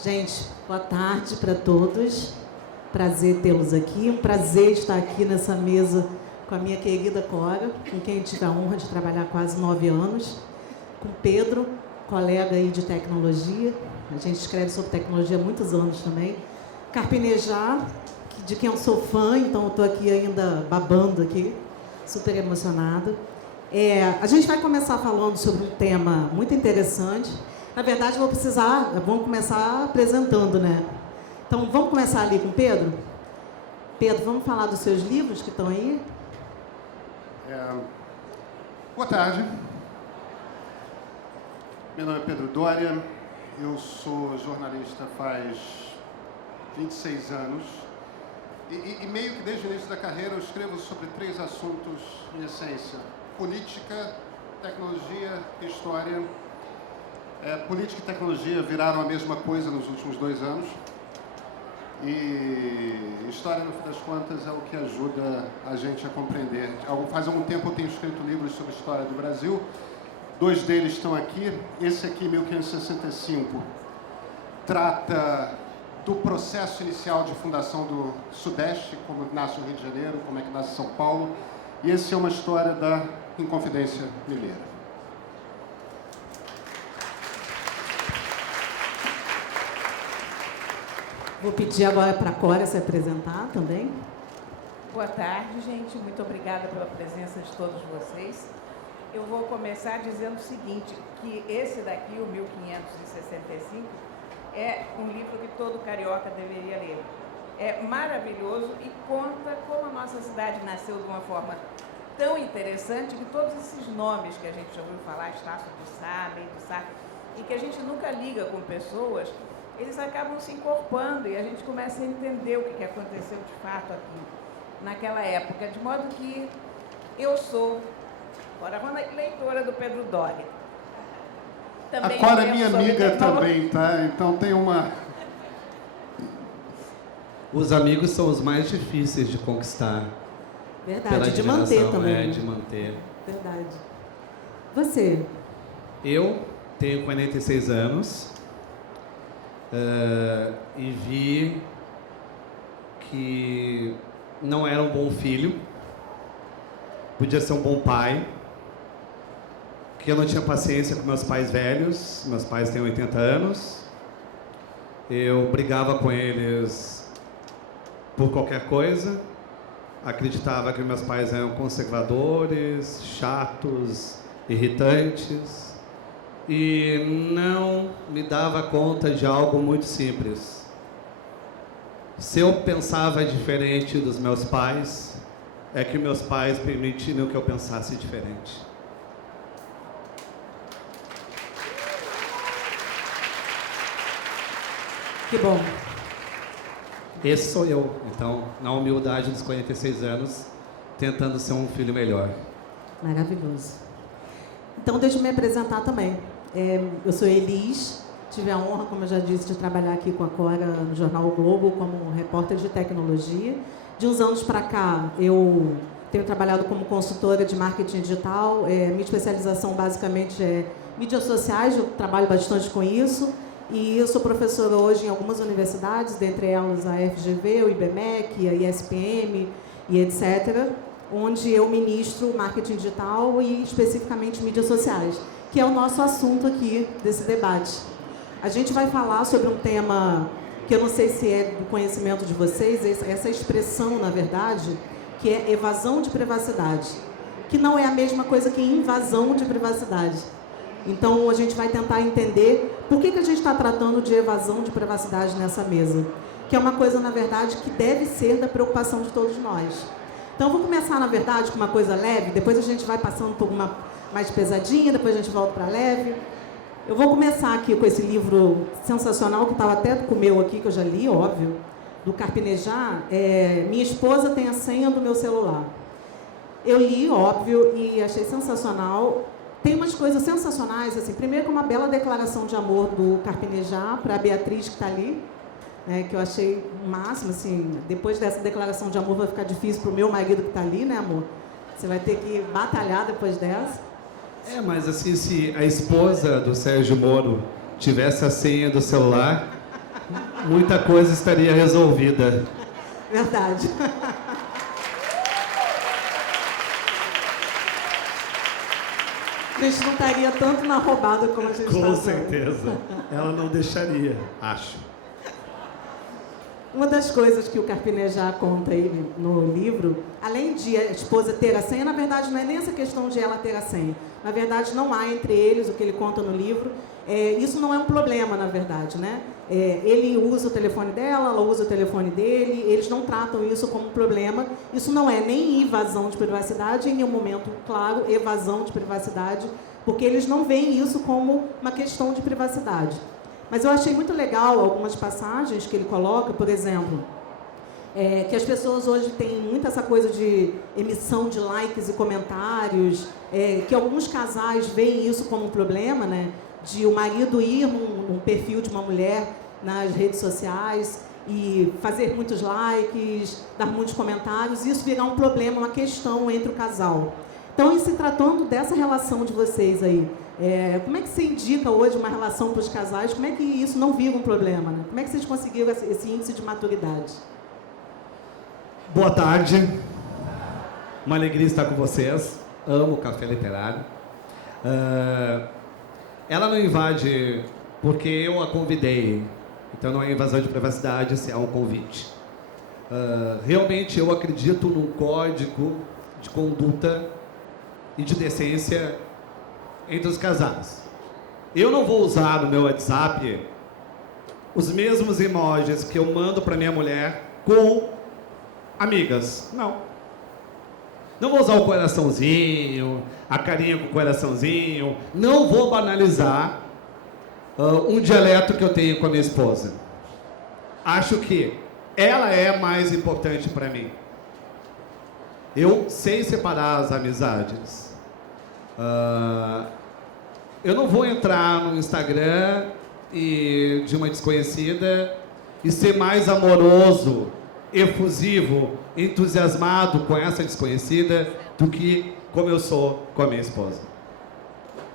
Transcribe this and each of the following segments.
Gente, boa tarde para todos. Prazer tê-los aqui. Um prazer estar aqui nessa mesa com a minha querida Cora, com quem eu tive a honra de trabalhar quase 9 anos. Com Pedro, colega aí de tecnologia. A gente escreve sobre tecnologia há muitos anos também. Carpinejar, de quem eu sou fã, então eu estou aqui ainda babando aqui, super emocionada. A gente vai começar falando sobre um tema muito interessante. Na verdade, vamos começar apresentando, né? Então, vamos começar ali com o Pedro? Pedro, vamos falar dos seus livros que estão aí? Boa tarde. Meu nome é Pedro Doria, eu sou jornalista faz 26 anos e meio que desde o início da carreira eu escrevo sobre 3 assuntos em essência: política, tecnologia e história. Política e tecnologia viraram a mesma coisa nos últimos 2 anos e história, no fim das contas, é o que ajuda a gente a compreender. Faz algum tempo eu tenho escrito livros sobre a história do Brasil, 2 deles estão aqui. Esse aqui, 1565, trata do processo inicial de fundação do Sudeste, como nasce o Rio de Janeiro, como é que nasce São Paulo, e esse é uma história da Inconfidência Mineira. Vou pedir agora para a Cora se apresentar também. Boa tarde, gente. Muito obrigada pela presença de todos vocês. Eu vou começar dizendo o seguinte, que esse daqui, o 1565, é um livro que todo carioca deveria ler. É maravilhoso e conta como a nossa cidade nasceu de uma forma tão interessante que todos esses nomes que a gente já ouviu falar, Estácio do Sá, Meio do Sá, e que a gente nunca liga com pessoas, eles acabam se encorpando e a gente começa a entender o que aconteceu de fato aqui, naquela época. De modo que eu sou, agora, leitora do Pedro Doria. A Cora é minha amiga também, tá? Então tem uma... Os amigos são os mais difíceis de conquistar. Verdade, de manter também. De manter. Verdade. Você? Eu tenho 46 anos e vi que não era um bom filho, podia ser um bom pai, que eu não tinha paciência com meus pais velhos. Meus pais têm 80 anos, eu brigava com eles por qualquer coisa, acreditava que meus pais eram conservadores, chatos, irritantes, e não me dava conta de algo muito simples. Se eu pensava diferente dos meus pais, é que meus pais permitiram que eu pensasse diferente. Que bom. Esse sou eu, então, na humildade dos 46 anos, tentando ser um filho melhor. Maravilhoso. Então, deixa eu me apresentar também. Eu sou Elis, tive a honra, como eu já disse, de trabalhar aqui com a Cora no Jornal O Globo como repórter de tecnologia. De uns anos para cá, eu tenho trabalhado como consultora de marketing digital. Minha especialização, basicamente, é mídias sociais, eu trabalho bastante com isso. E eu sou professora hoje em algumas universidades, dentre elas a FGV, o IBMEC, a ISPM e etc., onde eu ministro marketing digital e especificamente mídias sociais, que é o nosso assunto aqui desse debate. A gente vai falar sobre um tema que eu não sei se é do conhecimento de vocês, essa expressão, na verdade, que é evasão de privacidade, que não é a mesma coisa que invasão de privacidade. Então, a gente vai tentar entender por que a gente está tratando de evasão de privacidade nessa mesa, que é uma coisa, na verdade, que deve ser da preocupação de todos nós. Então, eu vou começar, na verdade, com uma coisa leve, depois a gente vai passando por uma mais pesadinha, depois a gente volta para leve. Eu vou começar aqui com esse livro sensacional, que estava até com o meu aqui, que eu já li, óbvio, do Carpinejar. Minha esposa tem a senha do meu celular. Eu li, óbvio, e achei sensacional. Tem umas coisas sensacionais, assim, primeiro com uma bela declaração de amor do Carpinejar para a Beatriz, que está ali, que eu achei o máximo, assim, depois dessa declaração de amor vai ficar difícil para o meu marido que está ali, né, amor? Você vai ter que batalhar depois dessa. Mas assim, se a esposa do Sérgio Moro tivesse a senha do celular, muita coisa estaria resolvida. Verdade. A gente não estaria tanto na roubada como a gente está. Com certeza. Ela não deixaria, acho. Uma das coisas que o Carpinejar conta aí no livro, além de a esposa ter a senha, na verdade não é nem essa questão de ela ter a senha. Na verdade não há entre eles, o que ele conta no livro, isso não é um problema, na verdade, né? Ele usa o telefone dela, ela usa o telefone dele, eles não tratam isso como um problema. Isso não é nem invasão de privacidade, em nenhum momento, claro, evasão de privacidade, porque eles não veem isso como uma questão de privacidade. Mas eu achei muito legal algumas passagens que ele coloca, por exemplo, que as pessoas hoje têm muito essa coisa de emissão de likes e comentários, que alguns casais veem isso como um problema, né? De o marido ir num perfil de uma mulher nas redes sociais e fazer muitos likes, dar muitos comentários, e isso virar um problema, uma questão entre o casal. Então, em se tratando dessa relação de vocês aí, como é que você indica hoje uma relação para os casais? Como é que isso não vira um problema, né? Como é que vocês conseguiram esse índice de maturidade? Boa tarde. Uma alegria estar com vocês. Amo o Café Literário. Ela não invade porque eu a convidei. Então não é invasão de privacidade, é um convite. Realmente eu acredito num código de conduta e de decência entre os casais. Eu não vou usar no meu WhatsApp os mesmos emojis que eu mando para minha mulher com amigas. Não. Não vou usar o coraçãozinho, a carinha com o coraçãozinho. Não vou banalizar um dialeto que eu tenho com a minha esposa. Acho que ela é mais importante para mim. Eu sei separar as amizades. Eu não vou entrar no Instagram de uma desconhecida e ser mais amoroso, efusivo, entusiasmado com essa desconhecida do que como eu sou com a minha esposa.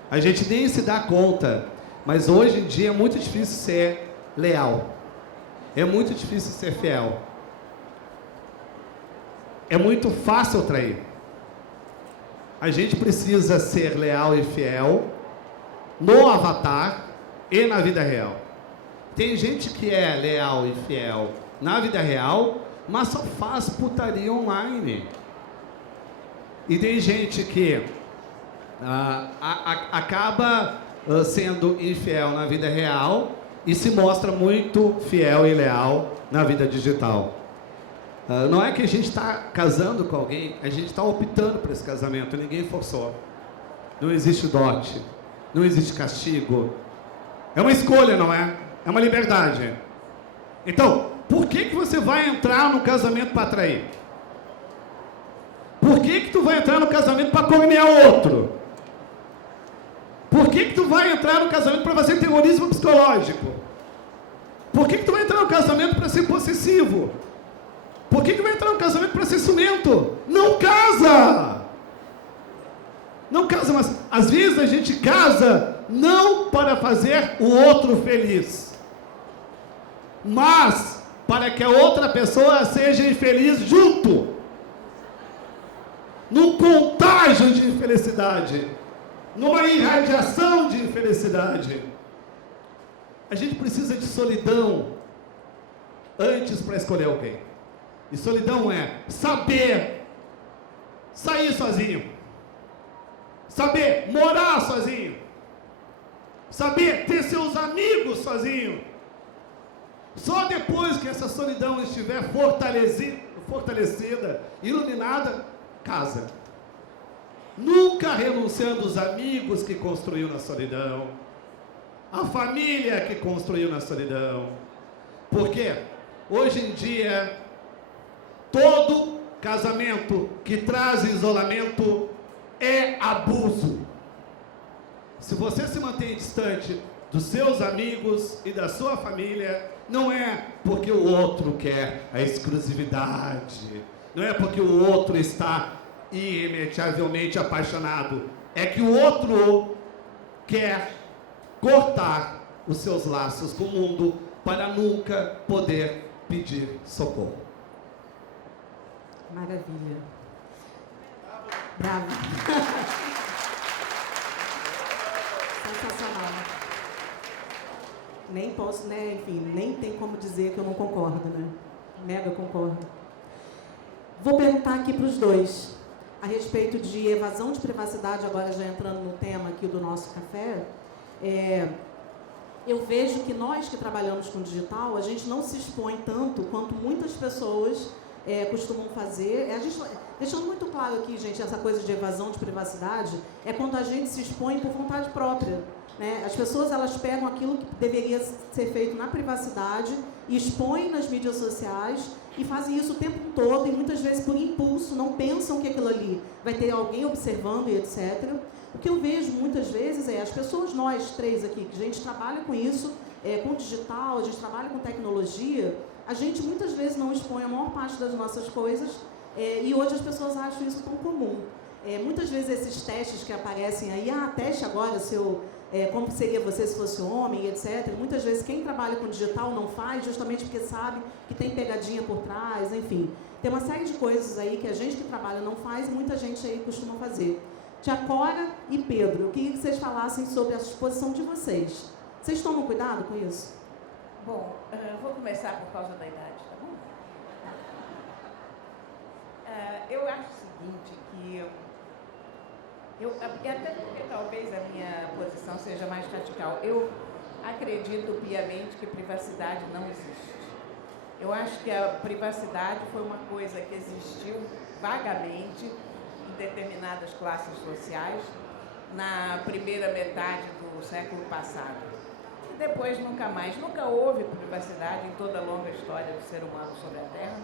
A gente nem se dá conta, mas hoje em dia é muito difícil ser leal. É muito difícil ser fiel. É muito fácil trair. A gente precisa ser leal e fiel no avatar e na vida real. Tem gente que é leal e fiel na vida real, mas só faz putaria online. E tem gente que acaba sendo infiel na vida real e se mostra muito fiel e leal na vida digital. Não é que a gente está casando com alguém, a gente está optando por esse casamento, ninguém forçou. Não existe dote, não existe castigo. É uma escolha, não é? É uma liberdade. Então, por que você vai entrar no casamento para atrair? Por que tu vai entrar no casamento para cornear o outro? Por que tu vai entrar no casamento para fazer terrorismo psicológico? Por que tu vai entrar no casamento para ser possessivo? Por que vai entrar no casamento para ser ciumento? Não casa! Não casa, mas às vezes a gente casa não para fazer o outro feliz, mas para que a outra pessoa seja infeliz junto. Num contágio de infelicidade, numa irradiação de infelicidade. A gente precisa de solidão antes para escolher alguém. E solidão é saber sair sozinho, saber morar sozinho, saber ter seus amigos sozinho. Só depois que essa solidão estiver fortalecida, iluminada, casa. Nunca renunciando os amigos que construiu na solidão, a família que construiu na solidão. Porque hoje em dia, todo casamento que traz isolamento é abuso. Se você se mantém distante dos seus amigos e da sua família, não é porque o outro quer a exclusividade, não é porque o outro está irremediavelmente apaixonado, é que o outro quer cortar os seus laços com o mundo para nunca poder pedir socorro. Maravilha. Bravo. Sensacional. Nem posso, né? Enfim, nem tem como dizer que eu não concordo, né? Mega concordo. Vou perguntar aqui para os dois, a respeito de evasão de privacidade, agora já entrando no tema aqui do nosso café. Eu vejo que nós que trabalhamos com digital, a gente não se expõe tanto quanto muitas pessoas costumam fazer. Deixando muito claro aqui, gente, essa coisa de evasão de privacidade é quando a gente se expõe por vontade própria, né? As pessoas, elas pegam aquilo que deveria ser feito na privacidade e expõem nas mídias sociais e fazem isso o tempo todo e muitas vezes por impulso, não pensam que aquilo ali vai ter alguém observando e etc. O que eu vejo muitas vezes as pessoas, nós três aqui, que a gente trabalha com isso, com digital, a gente trabalha com tecnologia, a gente muitas vezes não expõe a maior parte das nossas coisas e hoje as pessoas acham isso tão comum. Muitas vezes esses testes que aparecem aí, teste agora como seria você se fosse homem, etc. Muitas vezes quem trabalha com digital não faz justamente porque sabe que tem pegadinha por trás, enfim. Tem uma série de coisas aí que a gente que trabalha não faz e muita gente aí costuma fazer. Tia Cora e Pedro, eu queria que vocês falassem sobre a exposição de vocês. Vocês tomam cuidado com isso? Bom, vou começar por causa da idade, tá bom? Eu acho o seguinte, que até porque talvez a minha posição seja mais radical, eu acredito piamente que privacidade não existe. Eu acho que a privacidade foi uma coisa que existiu vagamente em determinadas classes sociais na primeira metade do século passado. E depois nunca houve privacidade em toda a longa história do ser humano sobre a Terra.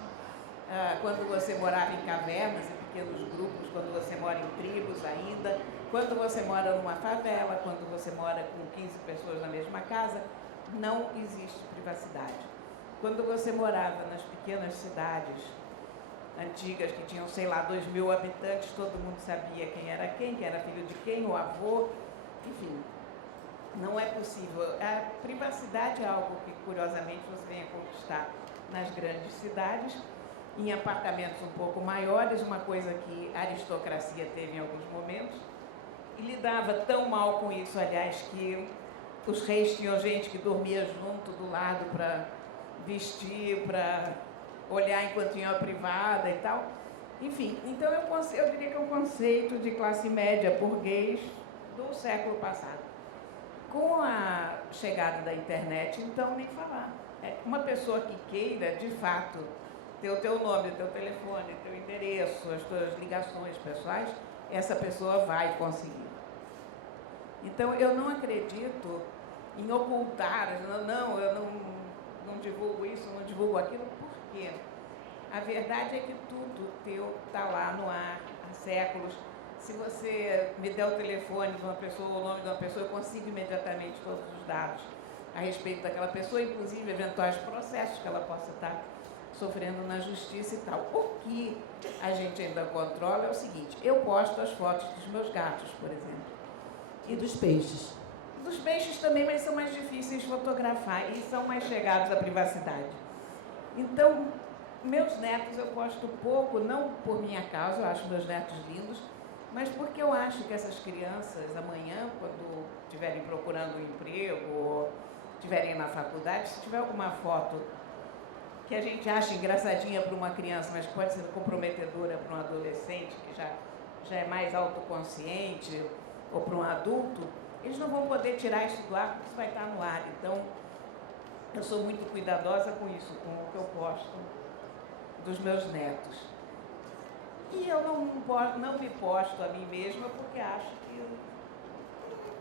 Quando você morava em cavernas, em pequenos grupos, quando você mora em tribos ainda, quando você mora numa favela, quando você mora com 15 pessoas na mesma casa, não existe privacidade. Quando você morava nas pequenas cidades antigas, que tinham, 2.000 habitantes, todo mundo sabia quem era filho de quem, o avô, enfim. Não é possível. A privacidade é algo que, curiosamente, você vem a conquistar nas grandes cidades, em apartamentos um pouco maiores, uma coisa que a aristocracia teve em alguns momentos, e lidava tão mal com isso, aliás, que os reis tinham gente que dormia junto do lado para vestir, para olhar enquanto tinha a privada e tal. Enfim, então eu diria que é um conceito de classe média burguês do século passado. Com a chegada da internet, então, nem falar. Uma pessoa que queira, de fato, ter o teu nome, o teu telefone, o teu endereço, as tuas ligações pessoais, essa pessoa vai conseguir. Então, eu não acredito em ocultar, eu não divulgo isso, não divulgo aquilo, por quê? A verdade é que tudo teu está lá no ar há séculos. Se você me der o telefone de uma pessoa, o nome de uma pessoa, eu consigo imediatamente todos os dados a respeito daquela pessoa, inclusive eventuais processos que ela possa estar sofrendo na justiça e tal. O que a gente ainda controla é o seguinte: eu posto as fotos dos meus gatos, por exemplo. E dos peixes? Dos peixes também, mas são mais difíceis de fotografar e são mais chegados à privacidade. Então, meus netos eu posto pouco, não por minha causa, eu acho meus netos lindos, mas porque eu acho que essas crianças, amanhã, quando estiverem procurando um emprego ou estiverem na faculdade, se tiver alguma foto que a gente acha engraçadinha para uma criança, mas pode ser comprometedora para um adolescente que já é mais autoconsciente, ou para um adulto, eles não vão poder tirar isso do ar, porque isso vai estar no ar. Então, eu sou muito cuidadosa com isso, com o que eu posto dos meus netos. E eu não me posto a mim mesma porque acho que...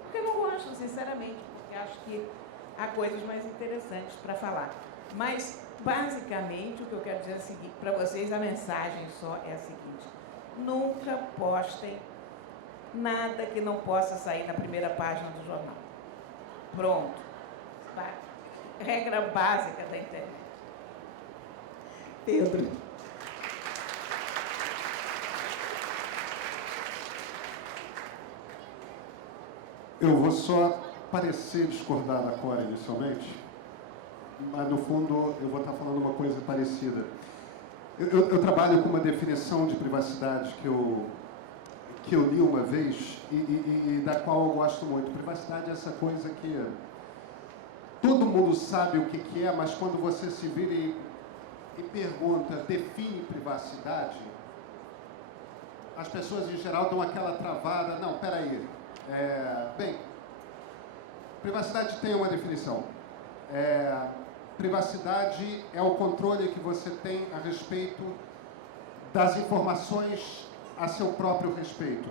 Porque eu não gosto, sinceramente, porque acho que há coisas mais interessantes para falar. Mas, basicamente, o que eu quero dizer é o seguinte, para vocês, a mensagem só é a seguinte: nunca postem nada que não possa sair na primeira página do jornal. Pronto. Regra básica da internet. Pedro. Eu vou só parecer discordar da Cora inicialmente, mas no fundo eu vou estar falando uma coisa parecida. Eu trabalho com uma definição de privacidade que eu li uma vez e da qual eu gosto muito. Privacidade é essa coisa que todo mundo sabe o que é, mas quando você se vira e pergunta, define privacidade, as pessoas em geral dão aquela travada. Não, peraí. Bem, privacidade tem uma definição. Privacidade é o controle que você tem a respeito das informações a seu próprio respeito.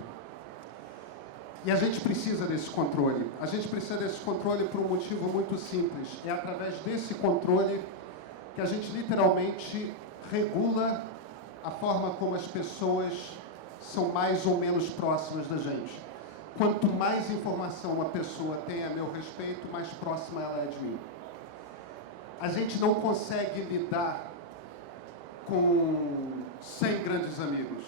E a gente precisa desse controle. A gente precisa desse controle por um motivo muito simples. É através desse controle que a gente literalmente regula a forma como as pessoas são mais ou menos próximas da gente. Quanto mais informação uma pessoa tem a meu respeito, mais próxima ela é de mim. A gente não consegue lidar com 100 grandes amigos.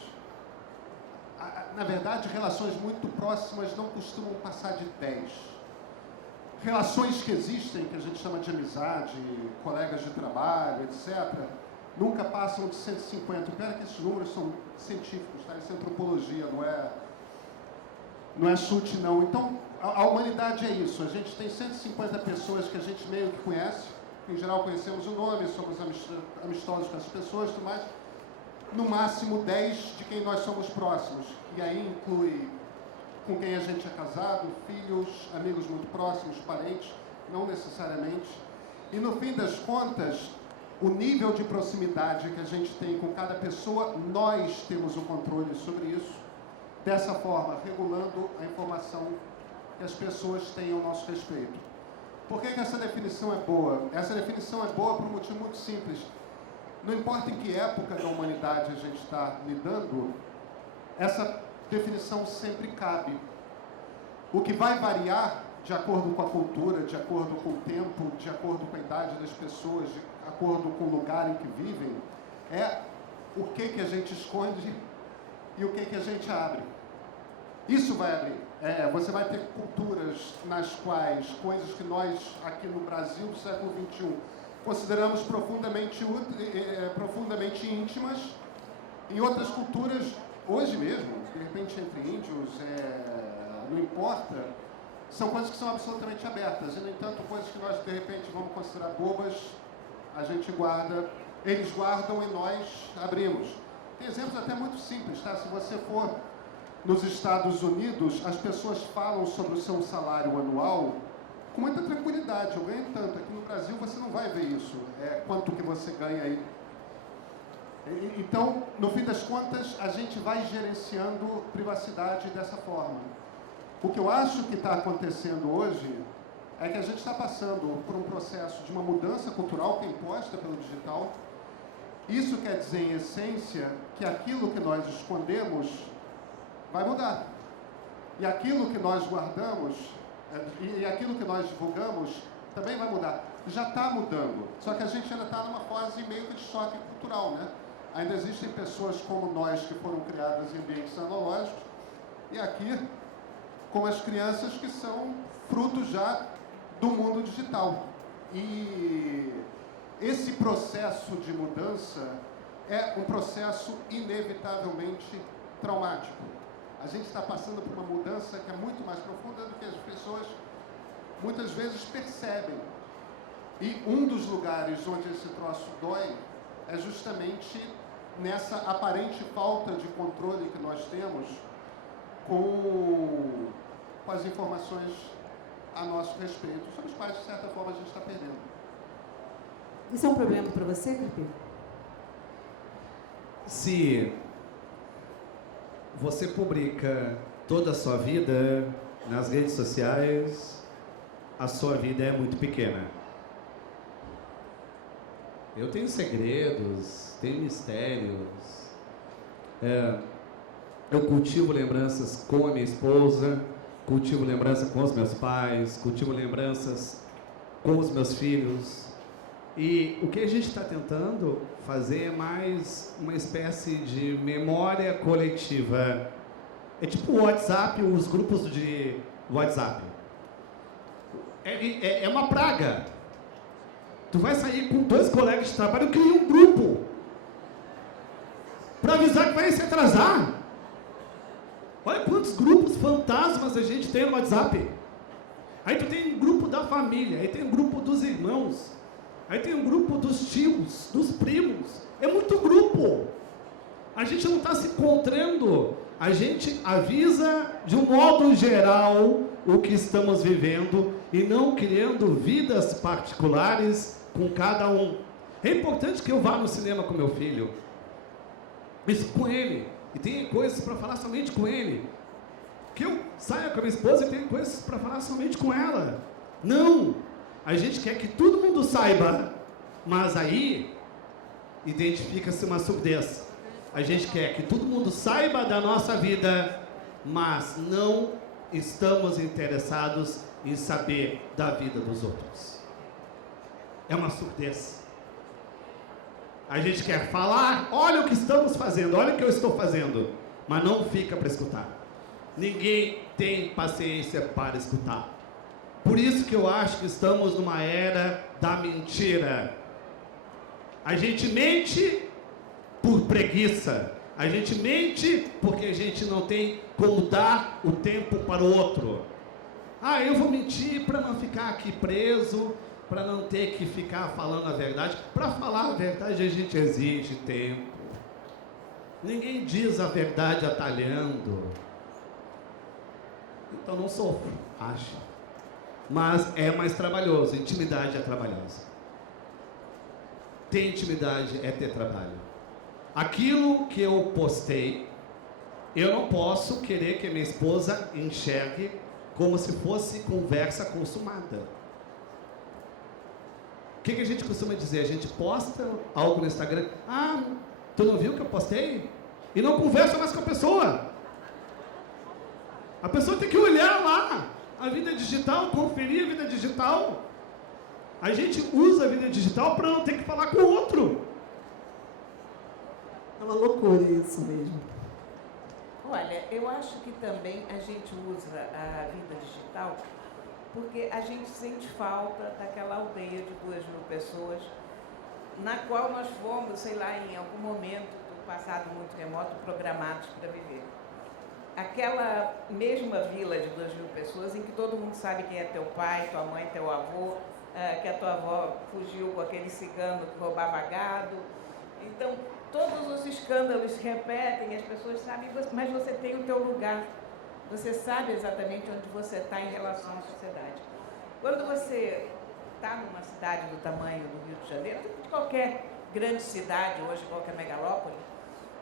Na verdade, relações muito próximas não costumam passar de 10. Relações que existem, que a gente chama de amizade, colegas de trabalho, etc., nunca passam de 150. Espera que esses números são científicos, tá? Isso é antropologia, não é chute, não. Então, a humanidade é isso. A gente tem 150 pessoas que a gente meio que conhece. Em geral, conhecemos o nome, somos amistosos com essas pessoas, tudo mais. No máximo 10 de quem nós somos próximos. E aí inclui com quem a gente é casado, filhos, amigos muito próximos, parentes, não necessariamente. E no fim das contas, o nível de proximidade que a gente tem com cada pessoa, nós temos o controle sobre isso, dessa forma, regulando a informação que as pessoas têm ao nosso respeito. Por que essa definição é boa? Essa definição é boa por um motivo muito simples. Não importa em que época da humanidade a gente está lidando, essa definição sempre cabe. O que vai variar, de acordo com a cultura, de acordo com o tempo, de acordo com a idade das pessoas, de acordo com o lugar em que vivem, é o que a gente esconde e o que a gente abre. Isso vai abrir. Você vai ter culturas nas quais coisas que nós, aqui no Brasil do século XXI, consideramos profundamente íntimas, em outras culturas, hoje mesmo, de repente entre índios, não importa, são coisas que são absolutamente abertas. E, no entanto, coisas que nós, de repente, vamos considerar bobas, a gente guarda, eles guardam e nós abrimos. Tem exemplos até muito simples, tá? Se você for nos Estados Unidos, as pessoas falam sobre o seu salário anual com muita tranquilidade. Eu ganho tanto. Aqui no Brasil você não vai ver isso. Quanto que você ganha aí. Então, no fim das contas, a gente vai gerenciando privacidade dessa forma. O que eu acho que está acontecendo hoje é que a gente está passando por um processo de uma mudança cultural que é imposta pelo digital. Isso quer dizer, em essência, que aquilo que nós escondemos vai mudar. E aquilo que nós guardamos, e aquilo que nós divulgamos, também vai mudar. Já está mudando. Só que a gente ainda está numa fase meio que de choque cultural, né? Ainda existem pessoas como nós que foram criadas em ambientes analógicos, e aqui, como as crianças que são frutos já do mundo digital. E esse processo de mudança é um processo inevitavelmente traumático. A gente está passando por uma mudança que é muito mais profunda do que as pessoas muitas vezes percebem. E um dos lugares onde esse troço dói é justamente nessa aparente falta de controle que nós temos com as informações a nosso respeito, sobre os quais, de certa forma, a gente está perdendo. Isso é um problema para você, Carpi? Se você publica toda a sua vida nas redes sociais, a sua vida é muito pequena. Eu tenho segredos, tenho mistérios. Eu cultivo lembranças com a minha esposa, cultivo lembranças com os meus pais, cultivo lembranças com os meus filhos. E o que a gente está tentando fazer é mais uma espécie de memória coletiva. É tipo o WhatsApp, os grupos de WhatsApp. É uma praga. Tu vai sair com 2 colegas de trabalho, cria um grupo para avisar que vai se atrasar. Olha quantos grupos fantasmas a gente tem no WhatsApp. Aí tu tem um grupo da família, aí tem um grupo dos irmãos, aí tem um grupo dos tios, dos primos. É muito grupo. A gente não está se encontrando. A gente avisa de um modo geral o que estamos vivendo e não criando vidas particulares com cada um. É importante que eu vá no cinema com meu filho, isso com ele, e tenha coisas para falar somente com ele. Que eu saia com a minha esposa e tenha coisas para falar somente com ela. Não! A gente quer que todo mundo saiba, mas aí identifica-se uma surdez. A gente quer que todo mundo saiba da nossa vida, mas não estamos interessados em saber da vida dos outros. É uma surdez. A gente quer falar, olha o que estamos fazendo, olha o que eu estou fazendo, mas não fica para escutar. Ninguém tem paciência para escutar. Por isso que eu acho que estamos numa era da mentira. A gente mente por preguiça. A gente mente porque a gente não tem como dar o tempo para o outro. Ah, eu vou mentir para não ficar aqui preso, para não ter que ficar falando a verdade. Para falar a verdade a gente exige tempo. Ninguém diz a verdade atalhando. Então não sofro, acho. Mas é mais trabalhoso. Intimidade é trabalhosa. Ter intimidade é ter trabalho. Aquilo que eu postei, eu não posso querer que a minha esposa enxergue como se fosse conversa consumada. O que a gente costuma dizer? A gente posta algo no Instagram. Ah, tu não viu que eu postei? E não conversa mais com a pessoa. A pessoa tem que olhar lá a vida digital, conferir a vida digital. A gente usa a vida digital para não ter que falar com o outro. É uma loucura isso mesmo. Olha, eu acho que também a gente usa a vida digital porque a gente sente falta daquela aldeia de 2.000 pessoas na qual nós fomos, sei lá, em algum momento do passado muito remoto, programados para viver. Aquela mesma vila de 2.000 pessoas em que todo mundo sabe quem é teu pai, tua mãe, teu avô, que a tua avó fugiu com aquele cigano que roubava gado. Então, todos os escândalos se repetem, as pessoas sabem, mas você tem o teu lugar. Você sabe exatamente onde você está em relação à sociedade. Quando você está numa cidade do tamanho do Rio de Janeiro, de qualquer grande cidade, hoje qualquer megalópole,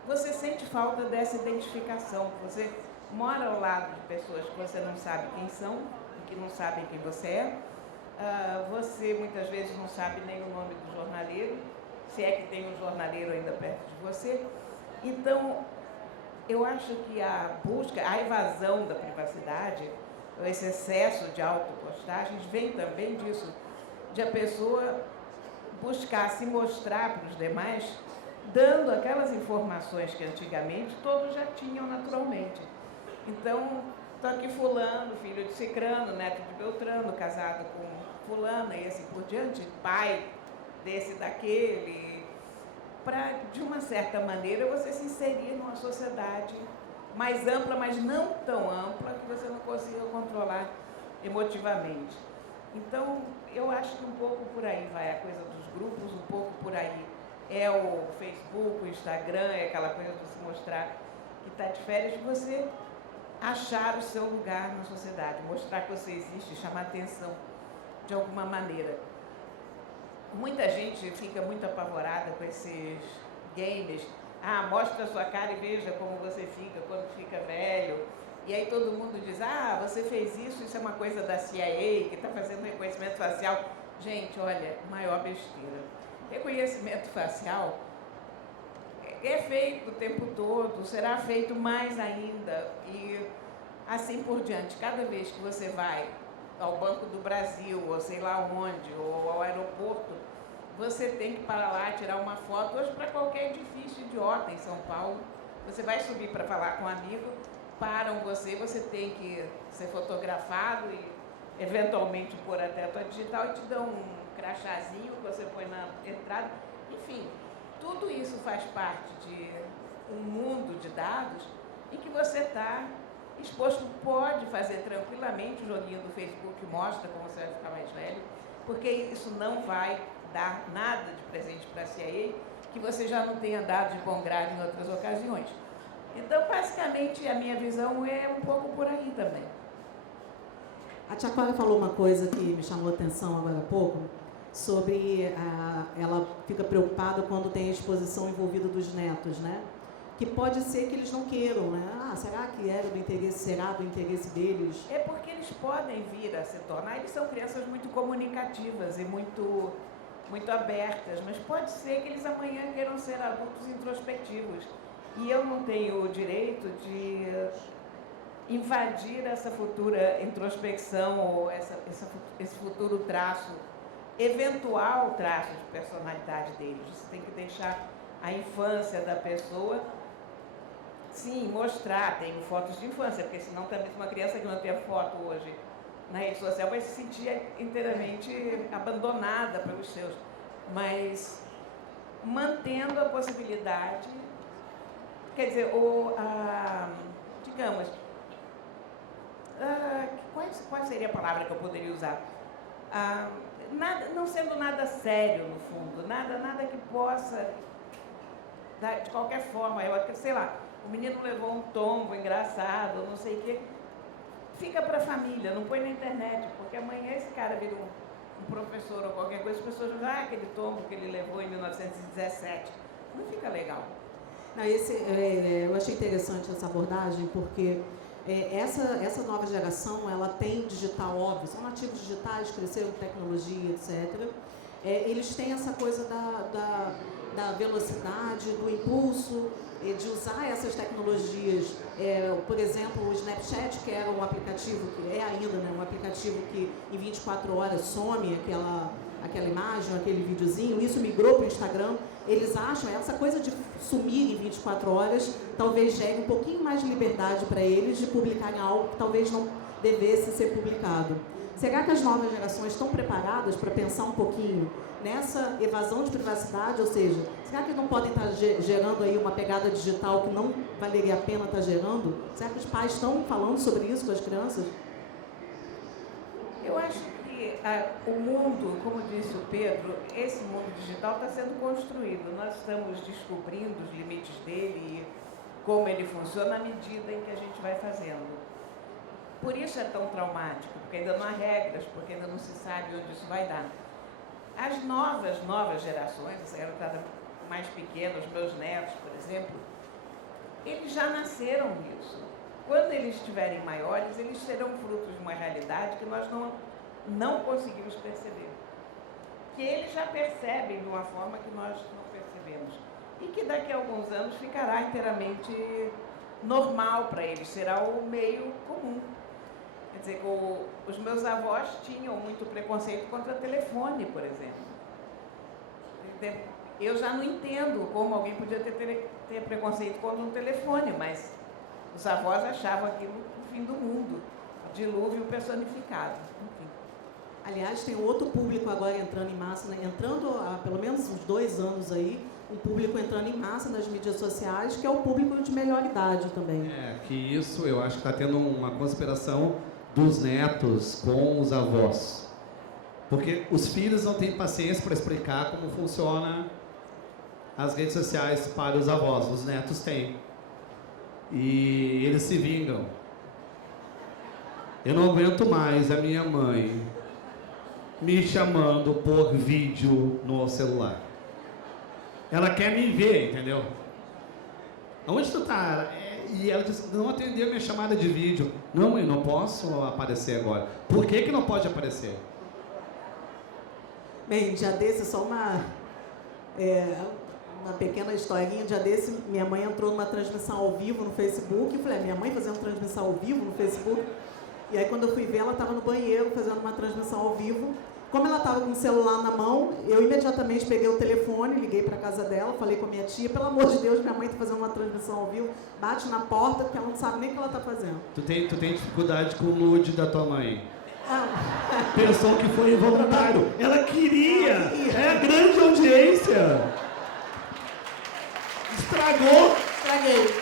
você sente falta dessa identificação. Você mora ao lado de pessoas que você não sabe quem são, e que não sabem quem você é. Você muitas vezes não sabe nem o nome do jornaleiro, se é que tem um jornaleiro ainda perto de você. Então, eu acho que a busca, a evasão da privacidade, esse excesso de autopostagens, vem também disso, de a pessoa buscar se mostrar para os demais, dando aquelas informações que antigamente todos já tinham naturalmente. Então, estou aqui fulano, filho de cicrano, neto de Beltrano, casado com fulana e assim por diante, pai desse daquele, para, de uma certa maneira, você se inserir numa sociedade mais ampla, mas não tão ampla que você não consiga controlar emotivamente. Então, eu acho que um pouco por aí vai a coisa dos grupos, um pouco por aí é o Facebook, o Instagram, é aquela coisa de se mostrar que está de férias, de você achar o seu lugar na sociedade, mostrar que você existe, chamar atenção de alguma maneira. Muita gente fica muito apavorada com esses games. Ah, mostra a sua cara e veja como você fica quando fica velho. E aí todo mundo diz, ah, você fez isso é uma coisa da CIA, que está fazendo reconhecimento facial. Gente, olha, maior besteira. Reconhecimento facial é feito o tempo todo, será feito mais ainda e assim por diante. Cada vez que você vai ao Banco do Brasil, ou sei lá onde, ou ao aeroporto, você tem que parar lá, tirar uma foto. Hoje, para qualquer edifício idiota em São Paulo, você vai subir para falar com um amigo, param você tem que ser fotografado e eventualmente pôr até a tua digital e te dão um crachazinho que você põe na entrada. Enfim, tudo isso faz parte de um mundo de dados em que você está exposto, pode fazer tranquilamente. O joguinho do Facebook mostra como você vai ficar mais velho, porque isso não vai dar nada de presente para a CIA que você já não tenha dado de bom grado em outras ocasiões. Então, basicamente, a minha visão é um pouco por aí também. A tia Cora falou uma coisa que me chamou a atenção agora há pouco, sobre ela fica preocupada quando tem a exposição envolvida dos netos, né? Que pode ser que eles não queiram, né? Ah, será que era do interesse, será do interesse deles? É porque eles podem vir a se tornar, eles são crianças muito comunicativas e muito abertas, mas pode ser que eles amanhã queiram ser adultos introspectivos. E eu não tenho o direito de invadir essa futura introspecção ou esse futuro traço, eventual traço de personalidade deles. Você tem que deixar a infância da pessoa, sim, mostrar. Tenho fotos de infância, porque senão também uma criança que não tem foto hoje na rede social vai se sentir inteiramente abandonada pelos seus. Mas mantendo a possibilidade, quer dizer, digamos, qual seria a palavra que eu poderia usar? Nada, não sendo nada sério, no fundo, nada que possa, de qualquer forma, sei lá, o menino levou um tombo engraçado, não sei o quê, fica para a família, não põe na internet, porque amanhã esse cara vira um professor ou qualquer coisa, as pessoas vão aquele tombo que ele levou em 1917, não fica legal. Não, eu achei interessante essa abordagem, porque essa nova geração, ela tem digital, óbvio, são nativos digitais, cresceram com tecnologia, etc. Eles têm essa coisa da velocidade, do impulso, de usar essas tecnologias. Por exemplo, o Snapchat, que era um aplicativo, que é ainda, né, um aplicativo que em 24 horas some aquela imagem, aquele videozinho, isso migrou para o Instagram. Eles acham, essa coisa de sumir em 24 horas, talvez gere um pouquinho mais de liberdade para eles de publicarem algo que talvez não devesse ser publicado. Será que as novas gerações estão preparadas para pensar um pouquinho nessa evasão de privacidade? Ou seja, será que não podem estar gerando aí uma pegada digital que não valeria a pena estar gerando? Será que os pais estão falando sobre isso com as crianças? Eu acho que o mundo, como disse o Pedro, esse mundo digital está sendo construído. Nós estamos descobrindo os limites dele e como ele funciona à medida em que a gente vai fazendo. Por isso é tão traumático, porque ainda não há regras, porque ainda não se sabe onde isso vai dar. As novas gerações, essa garotada mais pequena, os meus netos, por exemplo, eles já nasceram nisso. Quando eles estiverem maiores, eles serão frutos de uma realidade que nós não conseguimos perceber. Que eles já percebem de uma forma que nós não percebemos. E que daqui a alguns anos ficará inteiramente normal para eles, será o meio comum. Quer dizer, os meus avós tinham muito preconceito contra telefone, por exemplo. Eu já não entendo como alguém podia ter preconceito contra um telefone, mas os avós achavam aquilo o fim do mundo, dilúvio personificado. Enfim. Aliás, tem outro público agora entrando em massa, né? Entrando há pelo menos uns 2 anos aí, um público entrando em massa nas mídias sociais, que é o público de melhor idade também. Que isso eu acho que está tendo uma conspiração dos netos com os avós. Porque os filhos não têm paciência para explicar como funciona as redes sociais para os avós, os netos têm. E eles se vingam. Eu não aguento mais a minha mãe me chamando por vídeo no celular. Ela quer me ver, entendeu? Onde tu tá? E ela disse, não atendeu minha chamada de vídeo. Não, mãe, não posso aparecer agora. Por que não pode aparecer? Bem, dia desse, só uma pequena historinha. Dia desse, minha mãe entrou numa transmissão ao vivo no Facebook. Eu falei, minha mãe fazendo transmissão ao vivo no Facebook. E aí, quando eu fui ver, ela estava no banheiro fazendo uma transmissão ao vivo. Como ela estava com o celular na mão, eu imediatamente peguei o telefone, liguei para a casa dela, falei com a minha tia, pelo amor de Deus, minha mãe está fazendo uma transmissão ao vivo, bate na porta, porque ela não sabe nem o que ela está fazendo. Tu tem dificuldade com o nude da tua mãe? Pensou que foi involuntário. Ela queria. É a grande audiência. Estragou. Estraguei.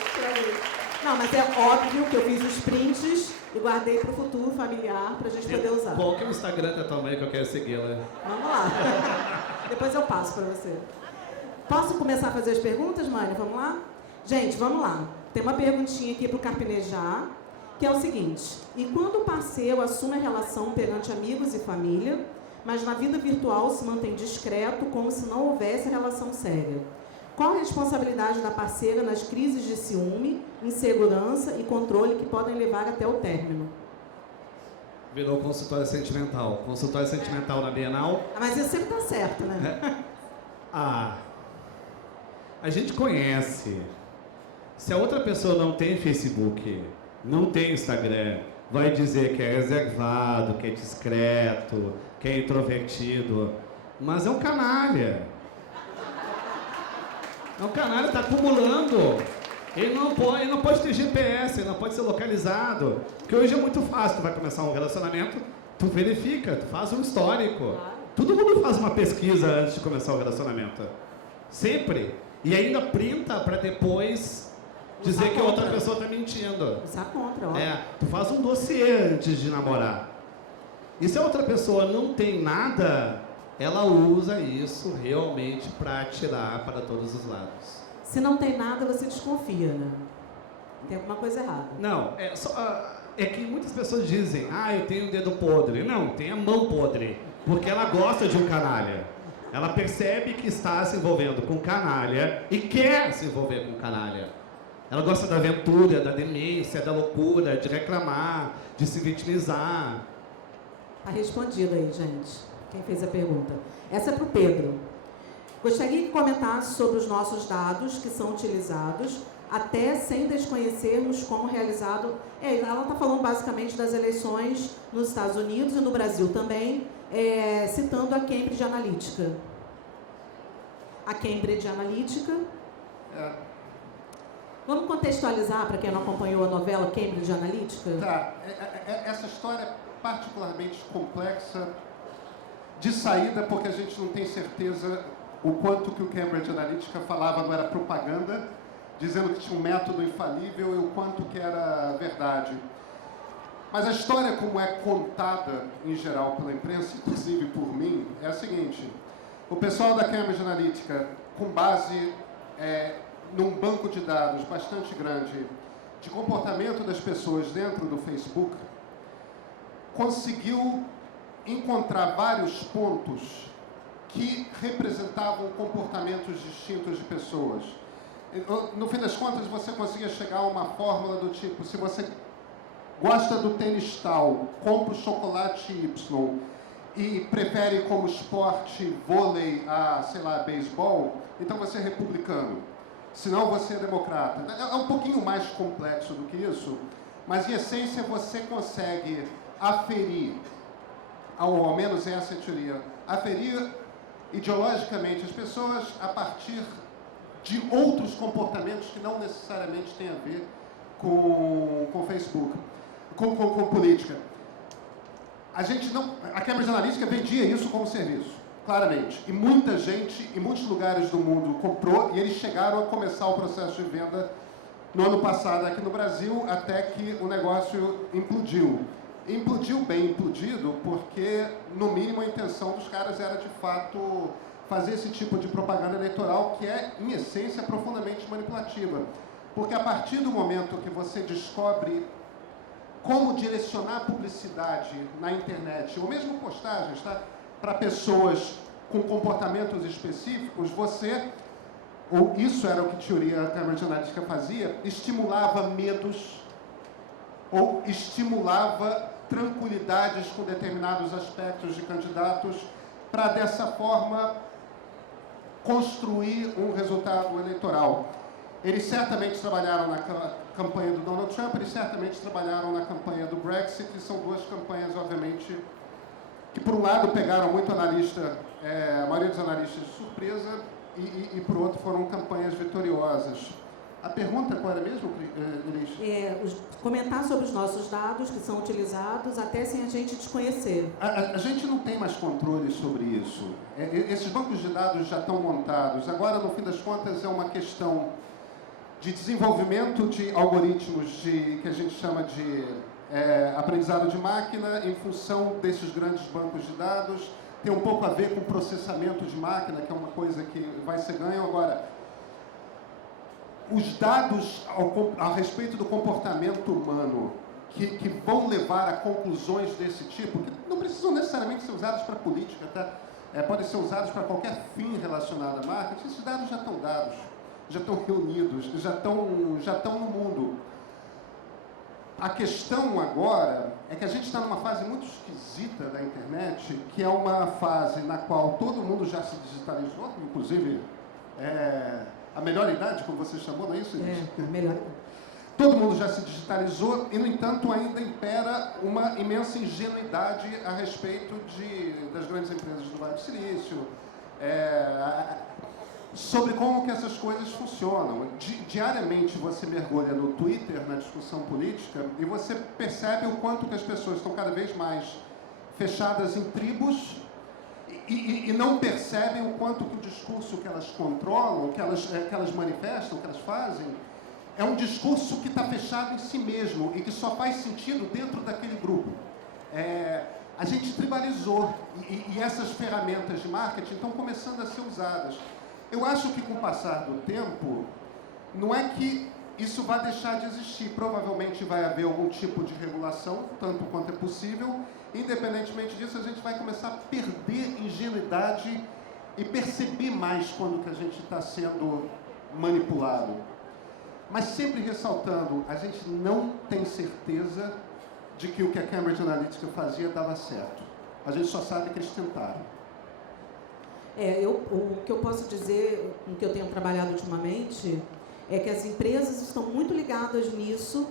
Não, mas é óbvio que eu fiz os prints e guardei para o futuro familiar para a gente poder usar. Qual que é o Instagram da tua mãe que eu quero segui-la? Vamos lá. Depois eu passo para você. Posso começar a fazer as perguntas, Mânia? Vamos lá? Gente, vamos lá. Tem uma perguntinha aqui para o Carpinejar, que é o seguinte. E quando o parceiro assume a relação perante amigos e família, mas na vida virtual se mantém discreto, como se não houvesse relação séria? Qual a responsabilidade da parceira nas crises de ciúme, insegurança e controle que podem levar até o término? Virou consultório sentimental. Consultório sentimental na Bienal. Mas isso sempre tá certo, né? A gente conhece. Se a outra pessoa não tem Facebook, não tem Instagram, vai dizer que é reservado, que é discreto, que é introvertido. Mas é um canalha. É um canalha, está acumulando. Ele não pode ter GPS, ele não pode ser localizado. Porque hoje é muito fácil, tu vai começar um relacionamento, tu verifica, tu faz um histórico. Todo mundo faz uma pesquisa antes de começar o relacionamento. Sempre. E ainda printa para depois dizer que a outra pessoa está mentindo. Usar contra, ó. Tu faz um dossiê antes de namorar. E se a outra pessoa não tem nada, ela usa isso realmente para atirar para todos os lados. Se não tem nada, você desconfia, né? Tem alguma coisa errada. Não, é que muitas pessoas dizem, eu tenho o dedo podre. Não, tem a mão podre, porque ela gosta de um canalha. Ela percebe que está se envolvendo com canalha e quer se envolver com canalha. Ela gosta da aventura, da demência, da loucura, de reclamar, de se vitimizar. Tá respondido aí, gente. Quem fez a pergunta? Essa é para o Pedro. Gostaria que comentasse sobre os nossos dados que são utilizados, até sem desconhecermos como realizado... ela está falando basicamente das eleições nos Estados Unidos e no Brasil também, citando a Cambridge Analytica. A Cambridge Analytica... Vamos contextualizar para quem não acompanhou a novela Cambridge Analytica? Tá. Essa história é particularmente complexa de saída, porque a gente não tem certeza o quanto que o Cambridge Analytica falava não era propaganda, dizendo que tinha um método infalível, e o quanto que era verdade. Mas a história, como é contada em geral pela imprensa, inclusive por mim, é a seguinte: o pessoal da Cambridge Analytica, com base num banco de dados bastante grande de comportamento das pessoas dentro do Facebook, conseguiu encontrar vários pontos que representavam comportamentos distintos de pessoas. No fim das contas, você conseguia chegar a uma fórmula do tipo: se você gosta do tênis tal, compra o chocolate Y e prefere como esporte vôlei a, sei lá, beisebol, então você é republicano. Senão você é democrata. É um pouquinho mais complexo do que isso, mas em essência você consegue aferir, ou ao menos essa é a teoria, aferir ideologicamente as pessoas a partir de outros comportamentos que não necessariamente têm a ver com Facebook, com política. A Cambridge Analytica vendia isso como serviço, claramente. E muita gente, em muitos lugares do mundo, comprou, e eles chegaram a começar o processo de venda no ano passado aqui no Brasil, até que o negócio implodiu. Implodiu bem implodido, porque, no mínimo, a intenção dos caras era, de fato, fazer esse tipo de propaganda eleitoral, que é, em essência, profundamente manipulativa. Porque a partir do momento que você descobre como direcionar a publicidade na internet, ou mesmo postagens, tá, para pessoas com comportamentos específicos, ou isso era o que a teoria Cambridge Analytica fazia, estimulava medos ou estimulava tranquilidades com determinados aspectos de candidatos para, dessa forma, construir um resultado eleitoral. Eles certamente trabalharam na campanha do Donald Trump, eles certamente trabalharam na campanha do Brexit, e são duas campanhas, obviamente, que, por um lado, pegaram muito analista, a maioria dos analistas de surpresa, e por outro, foram campanhas vitoriosas. A pergunta qual era mesmo, Elis? Comentar sobre os nossos dados que são utilizados até sem a gente desconhecer. A gente não tem mais controle sobre isso. Esses bancos de dados já estão montados. Agora, no fim das contas, é uma questão de desenvolvimento de algoritmos que a gente chama de aprendizado de máquina em função desses grandes bancos de dados. Tem um pouco a ver com processamento de máquina, que é uma coisa que vai ser ganho. Agora, os dados a respeito do comportamento humano que vão levar a conclusões desse tipo, que não precisam necessariamente ser usados para política, tá? Podem ser usados para qualquer fim relacionado à marketing. Esses dados já estão dados, já estão reunidos, já estão no mundo. A questão agora é que a gente está numa fase muito esquisita da internet, que é uma fase na qual todo mundo já se digitalizou, inclusive a melhor idade, como você chamou, não é isso? A melhor. Todo mundo já se digitalizou e, no entanto, ainda impera uma imensa ingenuidade a respeito das grandes empresas do Vale do Silício, sobre como que essas coisas funcionam. Diariamente você mergulha no Twitter, na discussão política, e você percebe o quanto que as pessoas estão cada vez mais fechadas em tribos e não percebem o quanto que o discurso que elas controlam, que elas manifestam, que elas fazem, é um discurso que está fechado em si mesmo e que só faz sentido dentro daquele grupo. A gente tribalizou e essas ferramentas de marketing estão começando a ser usadas. Eu acho que com o passar do tempo, não é que isso vai deixar de existir. Provavelmente vai haver algum tipo de regulação, tanto quanto é possível. Independentemente disso, a gente vai começar a perder ingenuidade e perceber mais quando que a gente está sendo manipulado. Mas sempre ressaltando, a gente não tem certeza de que o que a Cambridge Analytica fazia dava certo. A gente só sabe que eles tentaram. O que eu posso dizer, com o que eu tenho trabalhado ultimamente, é que as empresas estão muito ligadas nisso,